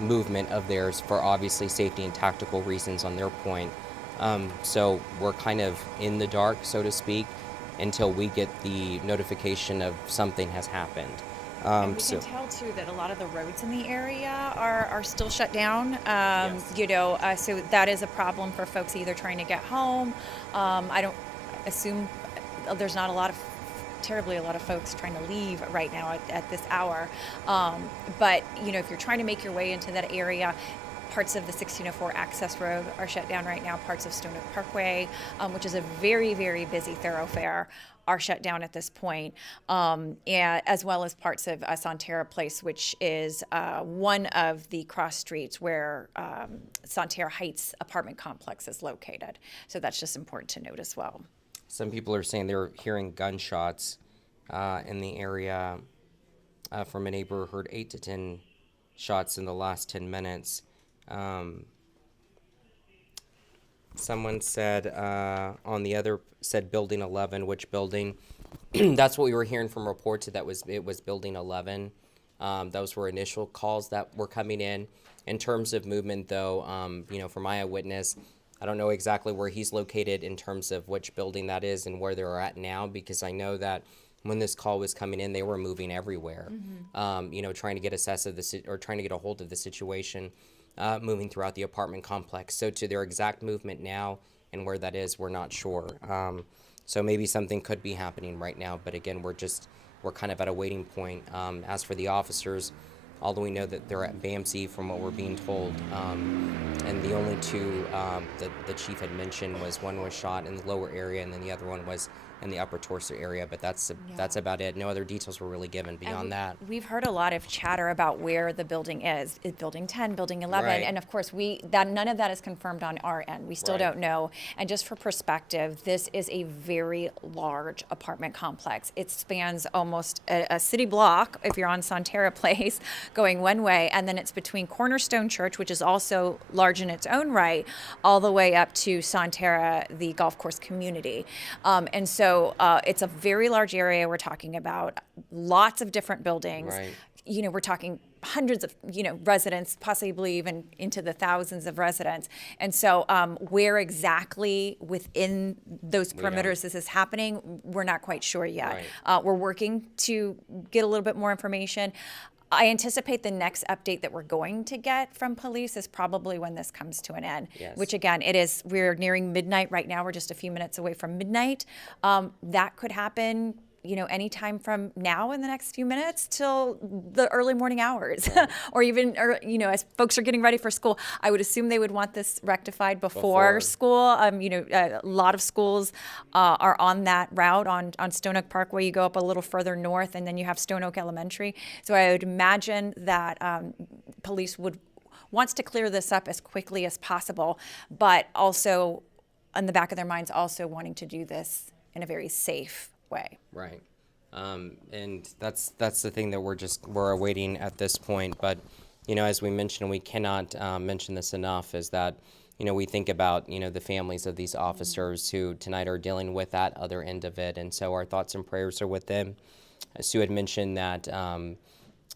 movement of theirs for obviously safety and tactical reasons on their point. So we're kind of in the dark, so to speak, until we get the notification of something has happened. And we can tell too that a lot of the roads in the area are still shut down. So that is a problem for folks either trying to get home. I don't assume there's not terribly a lot of folks trying to leave right now at this hour. But if you're trying to make your way into that area, parts of the 1604 access road are shut down right now. Parts of Stone Oak Parkway, which is a very, very busy thoroughfare, are shut down at this point, and as well as parts of Sonterra Place, which is one of the cross streets where Sonterra Heights apartment complex is located. So that's just important to note as well. Some people are saying they're hearing gunshots in the area. From a neighbor, heard 8 to 10 shots in the last 10 minutes. Someone said said building 11. Which building? That's what we were hearing from reports that it was building 11. Those were initial calls that were coming in. In terms of movement, though, from eyewitness, I don't know exactly where he's located in terms of which building that is and where they're at now, because I know that when this call was coming in, they were moving everywhere. Trying to get trying to get a hold of the situation. Moving throughout the apartment complex. So to their exact movement now and where that is, we're not sure. So maybe something could be happening right now, but again, we're kind of at a waiting point. As for the officers, although we know that they're at BAMC from what we're being told, and the only two that the chief had mentioned one was shot in the lower area, and then the other one was in the upper torso area, but that's about it. No other details were really given beyond that. We've heard a lot of chatter about where the building is building 10, building 11, right. And of course none of that is confirmed on our end. We still don't know. And just for perspective, this is a very large apartment complex. It spans almost a city block if you're on Sonterra Place going one way, and then it's between Cornerstone Church, which is also large in its own right, all the way up to Sonterra, the golf course community. And so it's a very large area. We're talking about lots of different buildings. Right. We're talking hundreds of, residents, possibly even into the thousands of residents. And so where exactly within those perimeters this is happening, we're not quite sure yet. Right. We're working to get a little bit more information. I anticipate the next update that we're going to get from police is probably when this comes to an end, which again, we're nearing midnight right now. We're just a few minutes away from midnight. That could happen, anytime from now in the next few minutes till the early morning hours, or even, as folks are getting ready for school. I would assume they would want this rectified before school. A lot of schools are on that route on Stone Oak Parkway. You go up a little further north, and then you have Stone Oak Elementary. So I would imagine that police wants to clear this up as quickly as possible, but also in the back of their minds also wanting to do this in a very safe way. Right. And that's the thing that we're awaiting at this point. But, as we mentioned, we cannot mention this enough, is that, we think about, the families of these officers who tonight are dealing with that other end of it. And so our thoughts and prayers are with them. Sue had mentioned that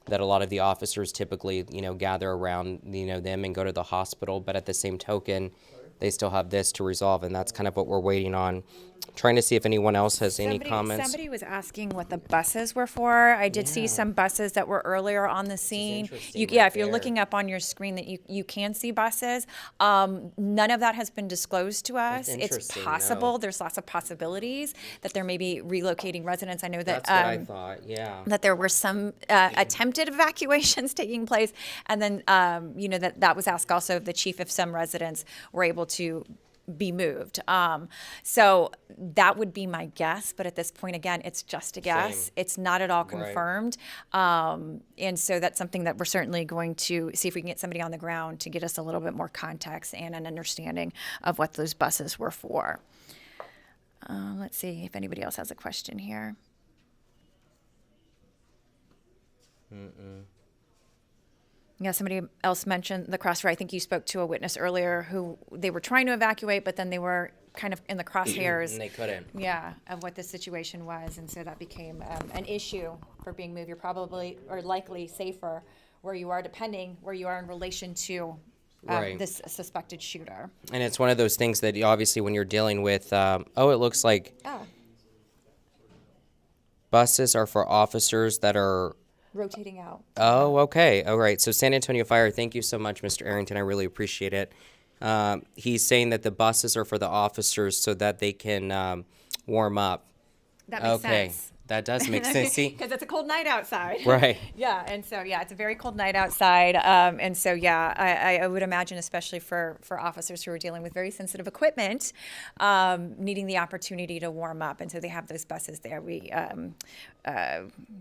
that a lot of the officers typically, gather around, them and go to the hospital. But at the same token, they still have this to resolve, and that's kind of what we're waiting on. Trying to see if anyone else has any comments. Somebody was asking what the buses were for. I did see some buses that were earlier on the scene. If you're looking up on your screen, that you can see buses. None of that has been disclosed to us. It's possible. There's lots of possibilities that there may be relocating residents. I know that that's what I thought. Yeah. That there were some attempted evacuations taking place, and then that was asked also of the chief if some residents were able to be moved. So that would be my guess, but at this point, again, it's just a guess. Same. It's not at all confirmed. Right. And so that's something that we're certainly going to see if we can get somebody on the ground to get us a little bit more context and an understanding of what those buses were for. Let's see if anybody else has a question here. Yeah, somebody else mentioned the crossfire. I think you spoke to a witness earlier who they were trying to evacuate, but then they were kind of in the crosshairs. And they couldn't. Yeah, of what the situation was. And so that became an issue for being moved. You're probably or likely safer where you are, depending where you are in relation to Right. this suspected shooter. And it's one of those things that obviously when you're dealing with, it looks like buses are for officers that are rotating out. Oh, okay. All right. So San Antonio Fire, thank you so much, Mr. Arrington. I really appreciate it. He's saying that the buses are for the officers so that they can warm up. That makes sense. That does make sense. Because it's a cold night outside. Right. Yeah, and so, it's a very cold night outside. And so, I would imagine, especially for officers who are dealing with very sensitive equipment, needing the opportunity to warm up. And so they have those buses there. We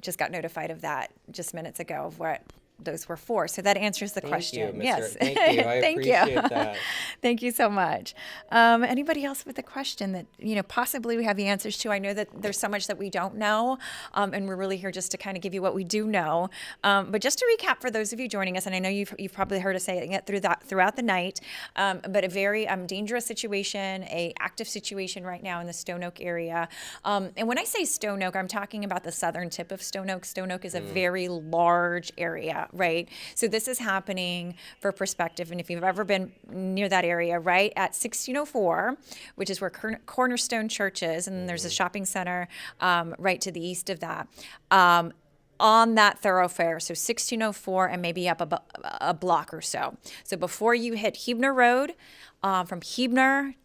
just got notified of that just minutes ago of what those were for. So that answers the question. You, yes. Thank you. I appreciate that. Thank you so much. Anybody else with a question that, possibly we have the answers to? I know that there's so much that we don't know, and we're really here just to kind of give you what we do know. But just to recap for those of you joining us, and I know you've probably heard us saying it throughout the night, but a very dangerous situation, a active situation right now in the Stone Oak area. And when I say Stone Oak, I'm talking about the southern tip of Stone Oak. Stone Oak is a very large area. Right. So this is happening for perspective. And if you've ever been near that area, right at 1604, which is where Cornerstone Church is, and then there's a shopping center right to the east of that. On that thoroughfare, so 1604 and maybe up a block or so. So before you hit Huebner Road, from Huebner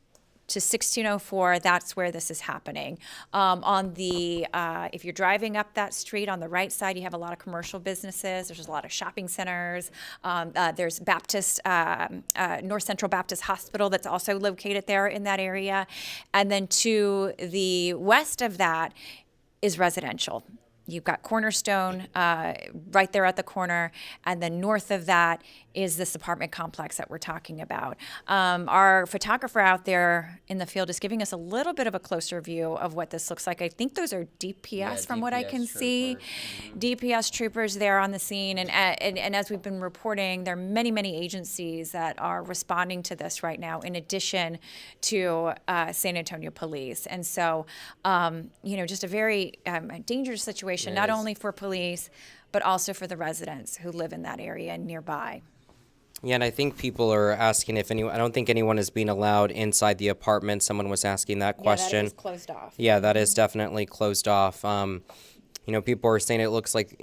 to 1604, that's where this is happening. On the, if you're driving up that street on the right side, you have a lot of commercial businesses. There's a lot of shopping centers. There's Baptist, North Central Baptist Hospital that's also located there in that area. And then to the west of that is residential. You've got Cornerstone right there at the corner, and then north of that is this apartment complex that we're talking about. Our photographer out there in the field is giving us a little bit of a closer view of what this looks like. I think those are DPS from what I can see. DPS troopers there on the scene, and as we've been reporting, there are many agencies that are responding to this right now, in addition to San Antonio Police. And so, just a very dangerous situation, not only for police, but also for the residents who live in that area and nearby. Yeah, and I think people are asking if anyone, I don't think anyone is being allowed inside the apartment. Someone was asking that question. Yeah, that is closed off. Yeah, that is definitely closed off. People are saying it looks like,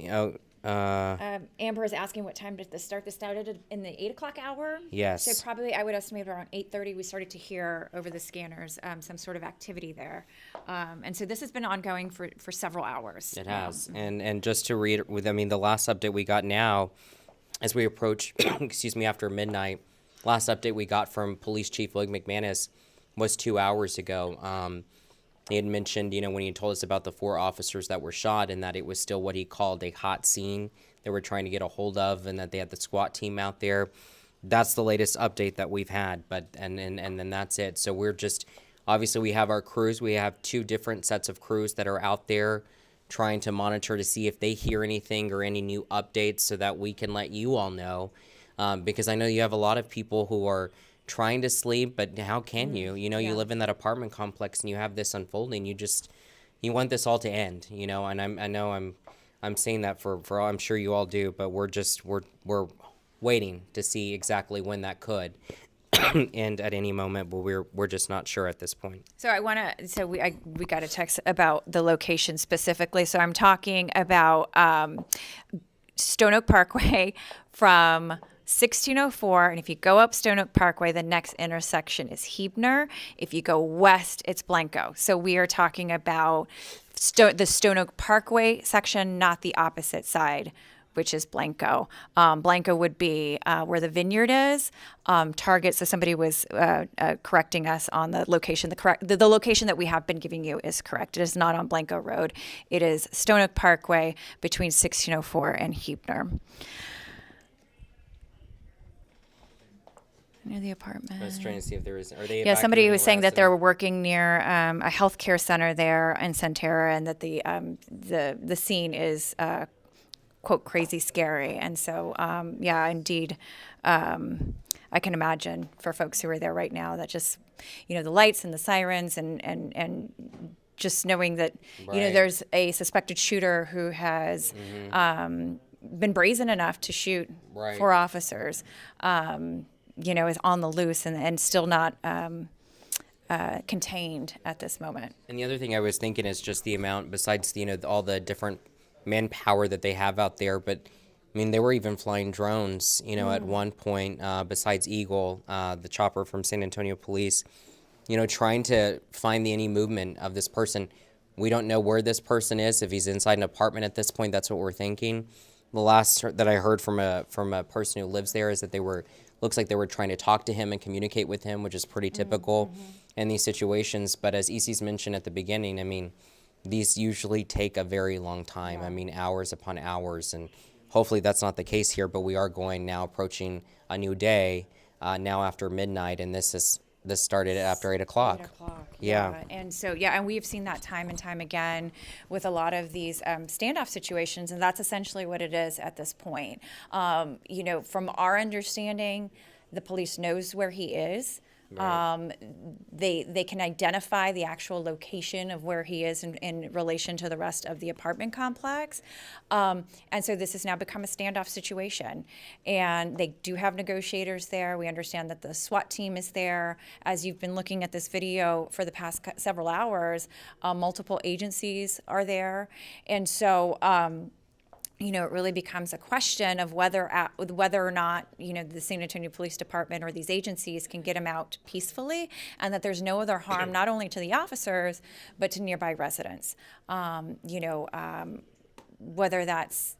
Amber is asking what time did this start. This started in the 8 o'clock hour. Yes. So probably I would estimate around 8:30 we started to hear over the scanners some sort of activity there. And so this has been ongoing for several hours. It has. And just to read, the last update we got now, as we approach, after midnight, last update we got from Police Chief William McManus was 2 hours ago. He had mentioned, when he told us about the 4 officers that were shot and that it was still what he called a hot scene they were trying to get a hold of, and that they had the SWAT team out there. That's the latest update that we've had, and then that's it. So we're just Obviously, we have our crews. We have 2 different sets of crews that are out there trying to monitor to see if they hear anything or any new updates so that we can let you all know. Because I know you have a lot of people who are trying to sleep, but how can you? You know, you live in that apartment complex and you have this unfolding. You want this all to end, you know, and I know I'm saying that for all, I'm sure you all do, but we're waiting to see exactly when that could end at any moment, but we're just not sure at this point. So we got a text about the location specifically. So I'm talking about Stone Oak Parkway from 1604, and if you go up Stone Oak Parkway, the next intersection is Hebner. If you go west, it's Blanco. So we are talking about the Stone Oak Parkway section, not the opposite side, which is Blanco. Blanco would be where the vineyard is. Target, so somebody was correcting us on the location. The location that we have been giving you is correct. It is not on Blanco Road. It is Stone Oak Parkway between 1604 and Hebner. Near the apartment. I was trying to see if there was. Are they? Yeah, somebody was saying that they're they're working near a healthcare center there in Centera, and that the scene is quote crazy scary. And so yeah, indeed, I can imagine for folks who are there right now that just the lights and the sirens and just knowing that there's a suspected shooter who has been brazen enough to shoot 4 officers. Is on the loose and still not contained at this moment. And the other thing I was thinking is just the amount, besides all the different manpower that they have out there, but I mean they were even flying drones, at one point, besides Eagle, the chopper from San Antonio Police, trying to find any movement of this person. We don't know where this person is, if he's inside an apartment at this point. That's what we're thinking. The last that I heard from a person who lives there is that looks like they were trying to talk to him and communicate with him, which is pretty typical in these situations. But as EC's mentioned at the beginning, I mean, these usually take a very long time. I mean, hours upon hours, and hopefully that's not the case here. But we are approaching a new day now after midnight, and this started after 8 o'clock. 8 o'clock. Yeah. And so, and we've seen that time and time again with a lot of these standoff situations, and that's essentially what it is at this point. From our understanding, the police knows where he is. Right. They can identify the actual location of where he is in relation to the rest of the apartment complex. And so this has now become a standoff situation. And they do have negotiators there. We understand that the SWAT team is there. As you've been looking at this video for the past several hours, multiple agencies are there. And so it really becomes a question of whether or not, the San Antonio Police Department or these agencies can get him out peacefully, and that there's no other harm, not only to the officers, but to nearby residents. Whether that's,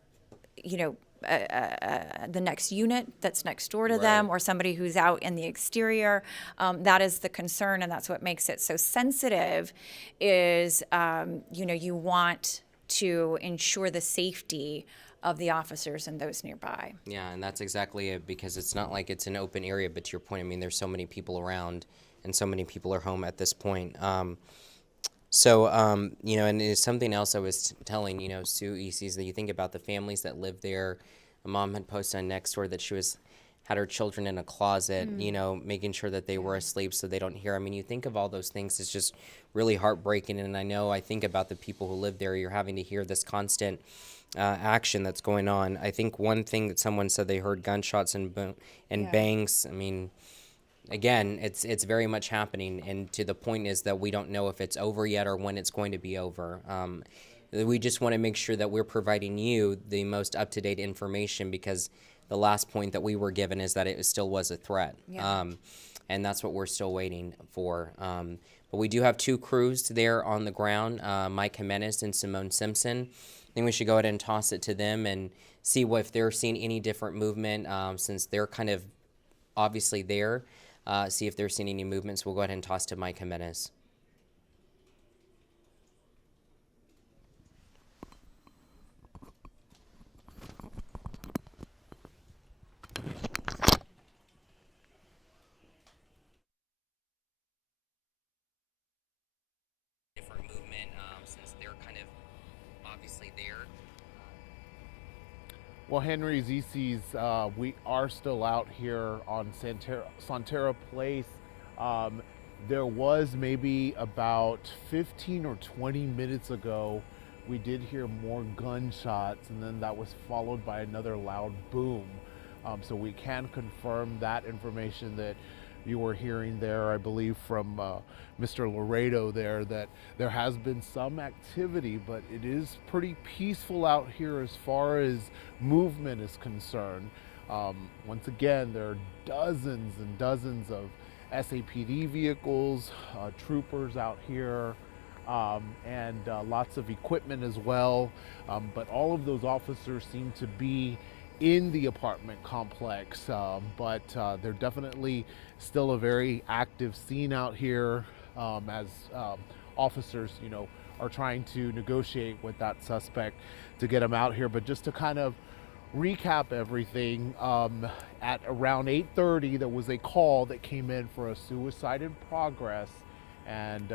the next unit that's next door to them, or somebody who's out in the exterior, that is the concern, and that's what makes it so sensitive is, you want to ensure the safety of the officers and those nearby. Yeah, and that's exactly it, because it's not like it's an open area, but to your point, I mean, there's so many people around and so many people are home at this point. And it's something else I was telling, Sue ECs, that you think about the families that live there. My mom had posted on Nextdoor that she had her children in a closet, making sure that they were asleep so they don't hear. I mean, you think of all those things, it's just really heartbreaking. And I think about the people who live there. You're having to hear this constant action that's going on. I think one thing that someone said they heard gunshots and bangs. I mean, again, it's very much happening. And to the point is that we don't know if it's over yet or when it's going to be over. We just want to make sure that we're providing you the most up-to-date information, because the last point that we were given is that it still was a threat. Yeah. And that's what we're still waiting for. But we do have 2 crews there on the ground, Mike McManus and Simone Simpson. I think we should go ahead and toss it to them and see if they're seeing any different movement, since they're kind of obviously there. See if they're seeing any movements. We'll go ahead and toss to Mike McManus. Well, Henry Zisi's, we are still out here on Santera Place. There was maybe about 15 or 20 minutes ago, we did hear more gunshots, and then that was followed by another loud boom. So we can confirm that information that you were hearing there, I believe from Mr. Laredo there, that there has been some activity, but it is pretty peaceful out here as far as movement is concerned. Once again, there are dozens and dozens of SAPD vehicles, troopers out here, and lots of equipment as well. But all of those officers seem to be in the apartment complex, but they're definitely still a very active scene out here, as officers, are trying to negotiate with that suspect to get him out here. But just to kind of recap everything, at around 8:30 there was a call that came in for a suicide in progress, and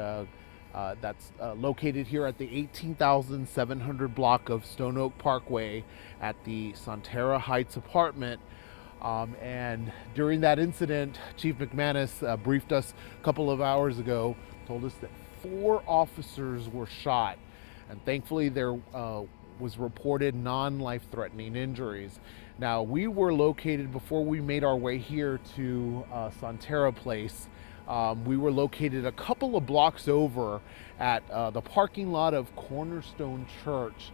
that's located here at the 18,700 block of Stone Oak Parkway at the Santera Heights apartment. And during that incident, Chief McManus briefed us a couple of hours ago, told us that 4 officers were shot, and thankfully there was reported non-life-threatening injuries. Now, we were located, before we made our way here to Santera Place, we were located a couple of blocks over at the parking lot of Cornerstone Church,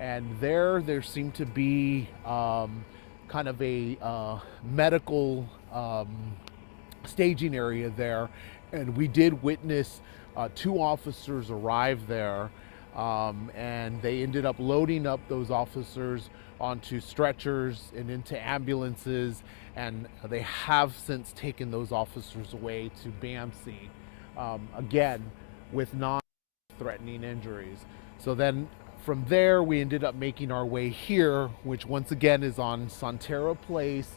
and there seemed to be kind of a medical staging area there, and we did witness 2 officers arrive there, and they ended up loading up those officers onto stretchers and into ambulances, and they have since taken those officers away to BAMC, again with non-threatening injuries. So then from there we ended up making our way here, which once again is on Santera Place,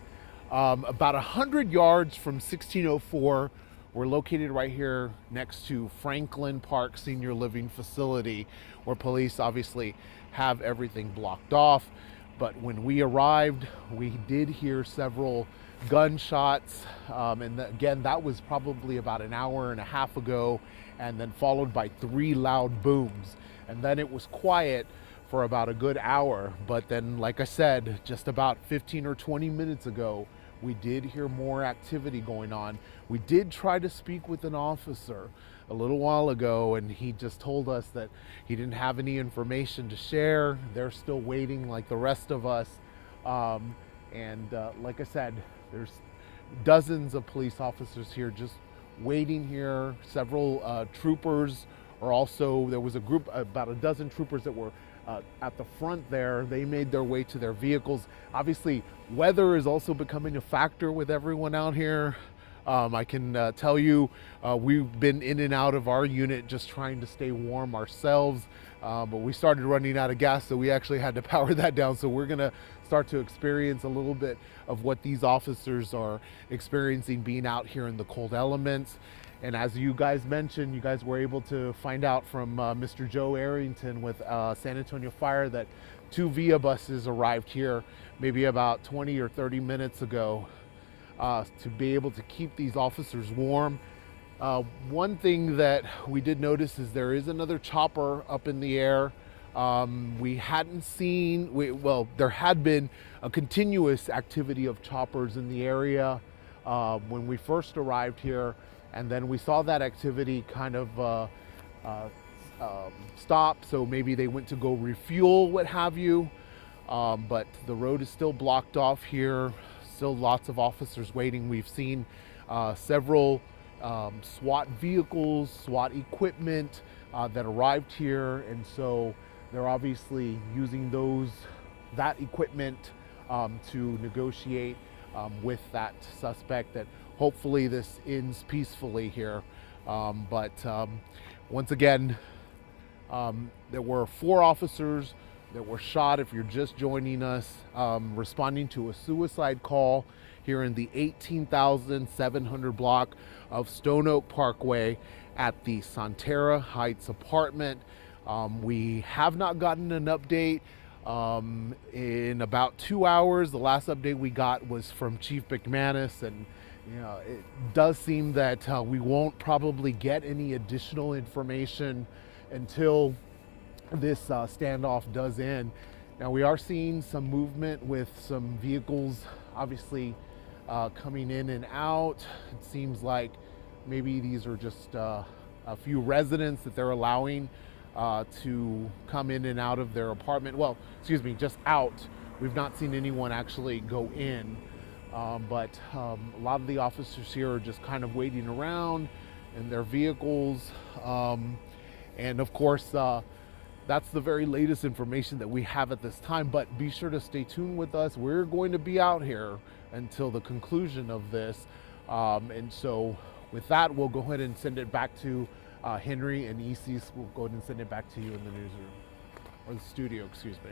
about 100 yards from 1604. We're located right here next to Franklin Park Senior Living Facility, where police obviously have everything blocked off. But when we arrived, we did hear several gunshots, and again, that was probably about an hour and a half ago, and then followed by 3 loud booms. And then it was quiet for about a good hour. But then, like I said, just about 15 or 20 minutes ago, we did hear more activity going on. We did try to speak with an officer a little while ago, and he just told us that he didn't have any information to share. They're still waiting like the rest of us. Like I said, there's dozens of police officers here just waiting here. Several troopers are also, there was a group, about a dozen troopers that were at the front there. They made their way to their vehicles. Obviously, weather is also becoming a factor with everyone out here. I can tell you, we've been in and out of our unit just trying to stay warm ourselves, but we started running out of gas, so we actually had to power that down. So we're gonna start to experience a little bit of what these officers are experiencing being out here in the cold elements. And as you guys mentioned, you guys were able to find out from Mr. Joe Arrington with San Antonio Fire that 2 VIA buses arrived here maybe about 20 or 30 minutes ago to be able to keep these officers warm. One thing that we did notice is there is another chopper up in the air. We hadn't seen, well, there had been a continuous activity of choppers in the area when we first arrived here. And then we saw that activity kind of stop, so maybe they went to go refuel, what have you. But the road is still blocked off here, still lots of officers waiting. We've seen several SWAT vehicles, SWAT equipment that arrived here, and so they're obviously using that equipment to negotiate with that suspect, that hopefully this ends peacefully here. Once again, there were 4 officers that were shot, if you're just joining us, responding to a suicide call here in the 18,700 block of Stone Oak Parkway at the Santera Heights apartment. We have not gotten an update In about 2 hours. The last update we got was from Chief McManus, and it does seem that we won't probably get any additional information until this standoff does end. Now we are seeing some movement with some vehicles, obviously coming in and out. It seems like maybe these are just a few residents that they're allowing to come in and out of their apartment. Well, excuse me, just out. We've not seen anyone actually go in, but a lot of the officers here are just kind of waiting around in their vehicles. And of course, that's the very latest information that we have at this time, but be sure to stay tuned with us. We're going to be out here until the conclusion of this. And so with that, we'll go ahead and send it back to Henry and Isis. We'll go ahead and send it back to you in the newsroom, or the studio, excuse me.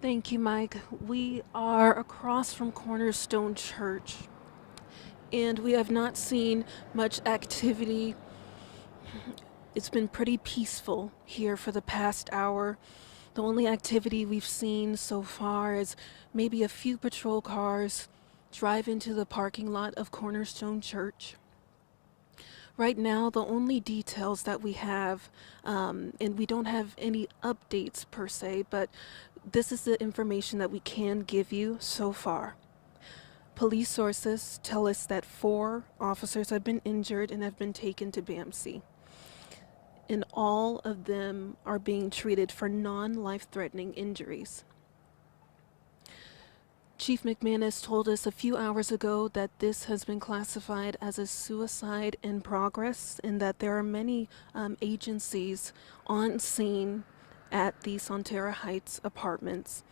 Thank you, Mike. We are across from Cornerstone Church, and we have not seen much activity. It's been pretty peaceful here for the past hour. The only activity we've seen so far is maybe a few patrol cars drive into the parking lot of Cornerstone Church. Right now, the only details that we have, and we don't have any updates per se, but this is the information that we can give you so far. Police sources tell us that 4 officers have been injured and have been taken to BAMC. And all of them are being treated for non-life-threatening injuries. Chief McManus told us a few hours ago that this has been classified as a suicide in progress, and that there are many agencies on scene at the Sonterra Heights apartments.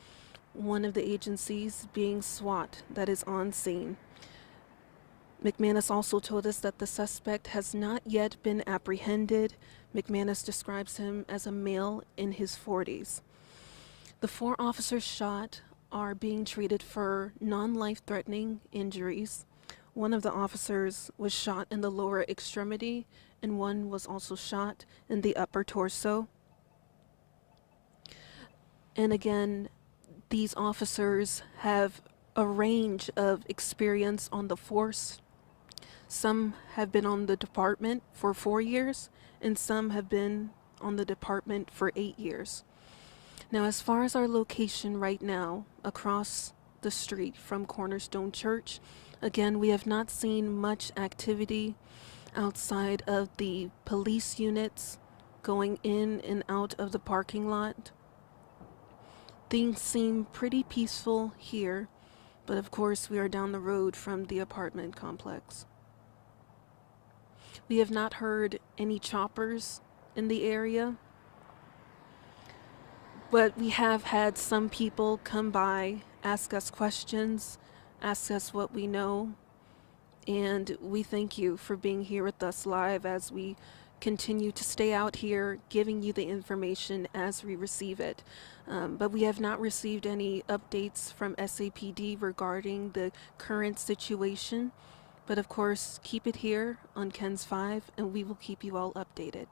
One of the agencies being SWAT that is on scene. McManus also told us that the suspect has not yet been apprehended. McManus describes him as a male in his 40s. The 4 officers shot are being treated for non-life-threatening injuries. One of the officers was shot in the lower extremity, and one was also shot in the upper torso. And again, these officers have a range of experience on the force. Some have been on the department for 4 years, and some have been on the department for 8 years. Now, as far as our location right now, across the street from Cornerstone Church, again, we have not seen much activity outside of the police units going in and out of the parking lot. Things seem pretty peaceful here, but of course we are down the road from the apartment complex. We have not heard any choppers in the area, but we have had some people come by, ask us questions, ask us what we know, and we thank you for being here with us live as we continue to stay out here giving you the information as we receive it. But we have not received any updates from SAPD regarding the current situation. But of course, keep it here on Ken's 5, and we will keep you all updated.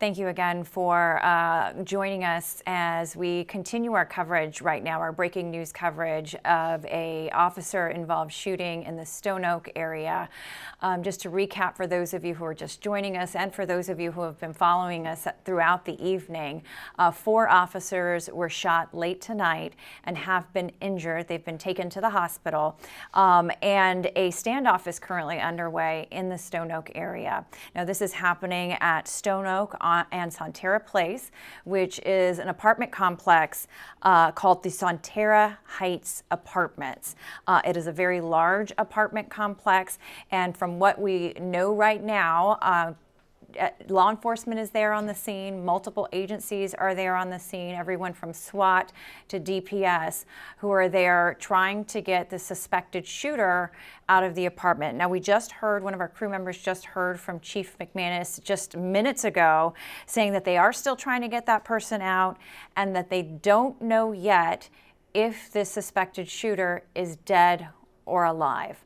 Thank you again for joining us as we continue our coverage right now, our breaking news coverage of a officer-involved shooting in the Stone Oak area. Just to recap for those of you who are just joining us and for those of you who have been following us throughout the evening, 4 officers were shot late tonight and have been injured. They've been taken to the hospital, and a standoff is currently underway in the Stone Oak area. Now, this is happening at Stone Oak and Sonterra Place, which is an apartment complex called the Sonterra Heights Apartments. It is a very large apartment complex, and from what we know right now, law enforcement is there on the scene. Multiple agencies are there on the scene, everyone from SWAT to DPS, who are there trying to get the suspected shooter out of the apartment. Now, we just heard, one of our crew members just heard from Chief McManus just minutes ago saying that they are still trying to get that person out and that they don't know yet if this suspected shooter is dead or alive.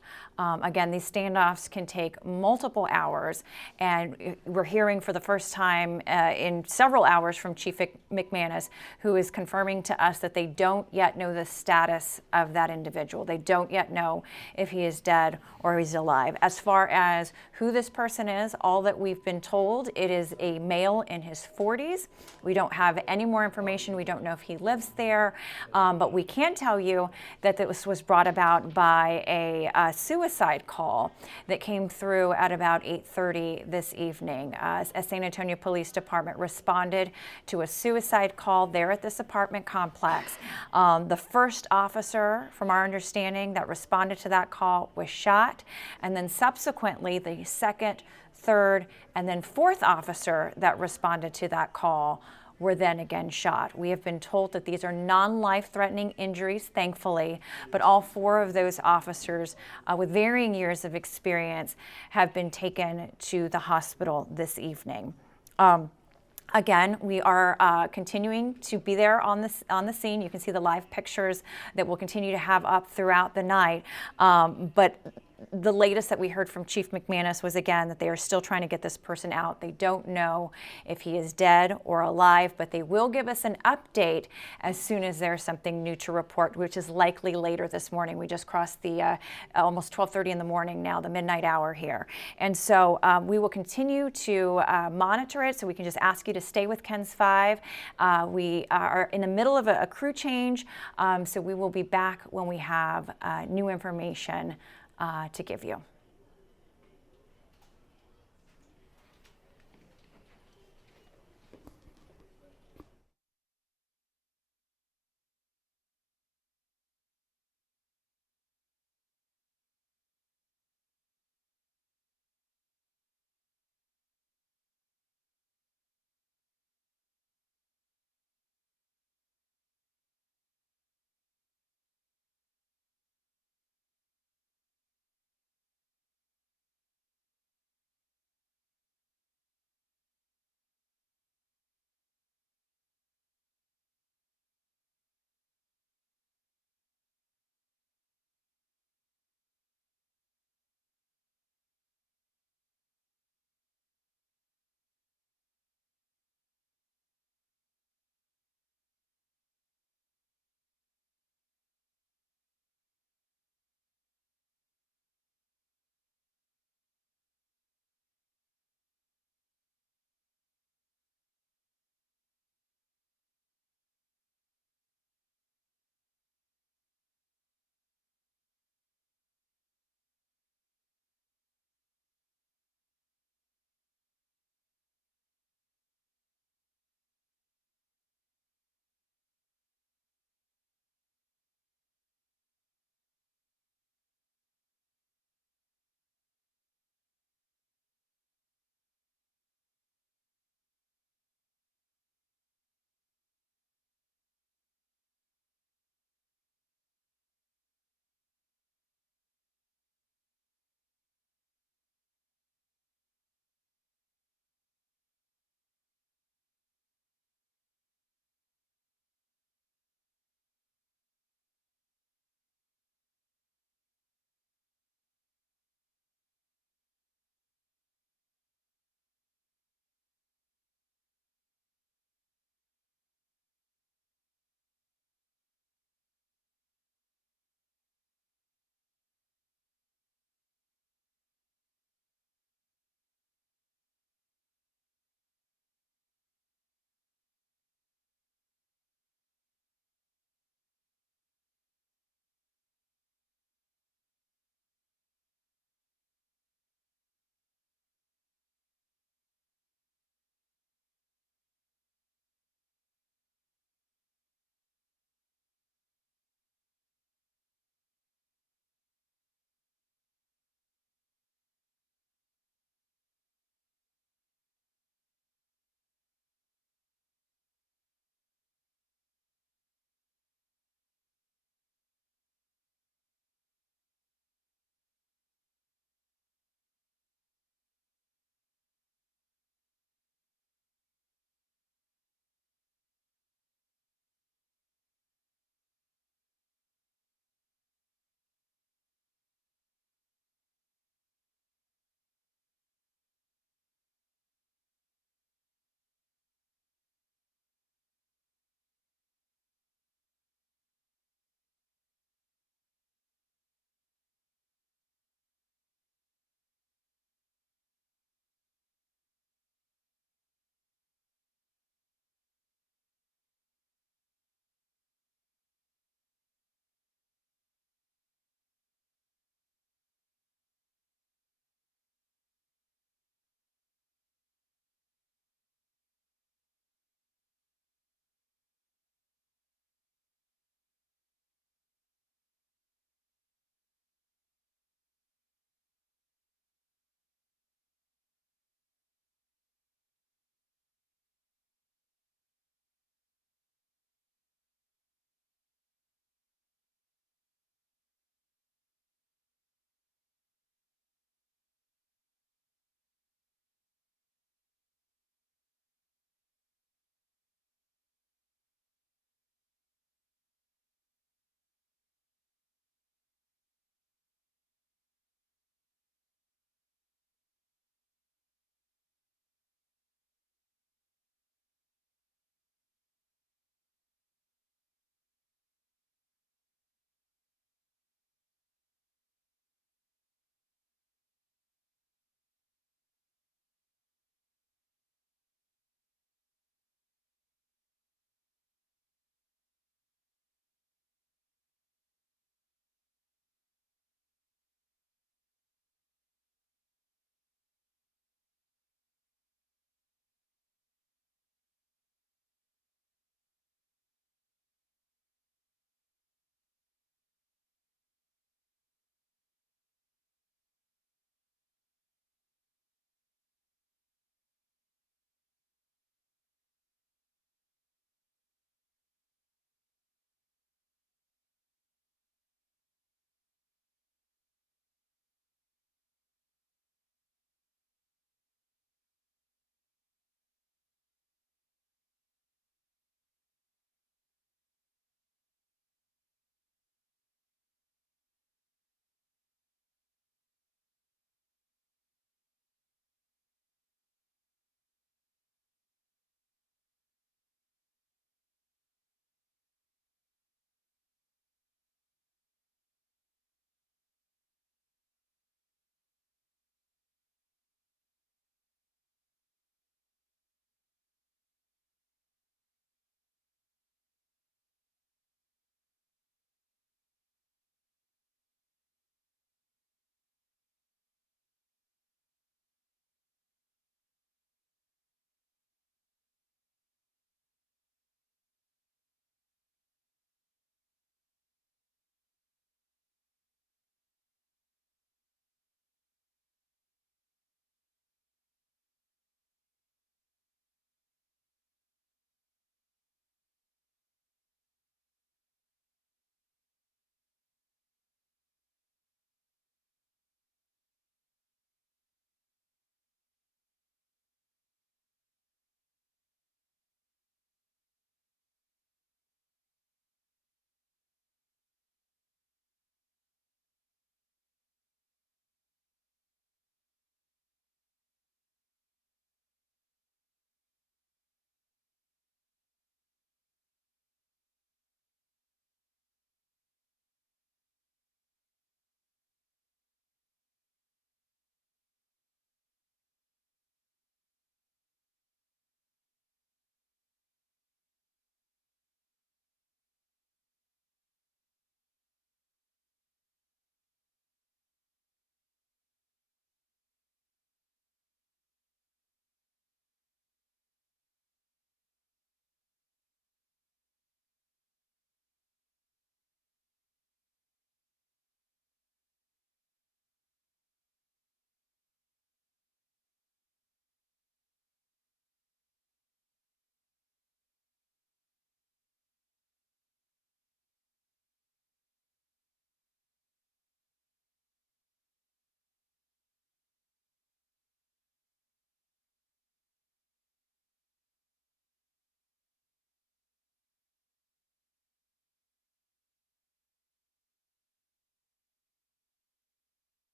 Again, these standoffs can take multiple hours, and we're hearing for the first time in several hours from Chief McManus, who is confirming to us that they don't yet know the status of that individual. They don't yet know if he is dead or he's alive. As far as who this person is, all that we've been told, it is a male in his 40s. We don't have any more information. We don't know if he lives there, but we can tell you that this was brought about by a suicide call that came through at about 8:30 this evening. A San Antonio Police Department responded to a suicide call there at this apartment complex. The first officer, from our understanding, that responded to that call was shot, and then subsequently the second, third, and then fourth officer that responded to that call were then again shot. We have been told that these are non-life-threatening injuries, thankfully, but all 4 of those officers with varying years of experience have been taken to the hospital this evening. Again, we are continuing to be there on the scene. You can see the live pictures that we'll continue to have up throughout the night, but the latest that we heard from Chief McManus was, again, that they are still trying to get this person out. They don't know if he is dead or alive, but they will give us an update as soon as there's something new to report, which is likely later this morning. We just crossed the almost 12:30 in the morning now, the midnight hour here. And so we will continue to monitor it, so we can just ask you to stay with KENS 5. We are in the middle of a crew change, so we will be back when we have new information to give you.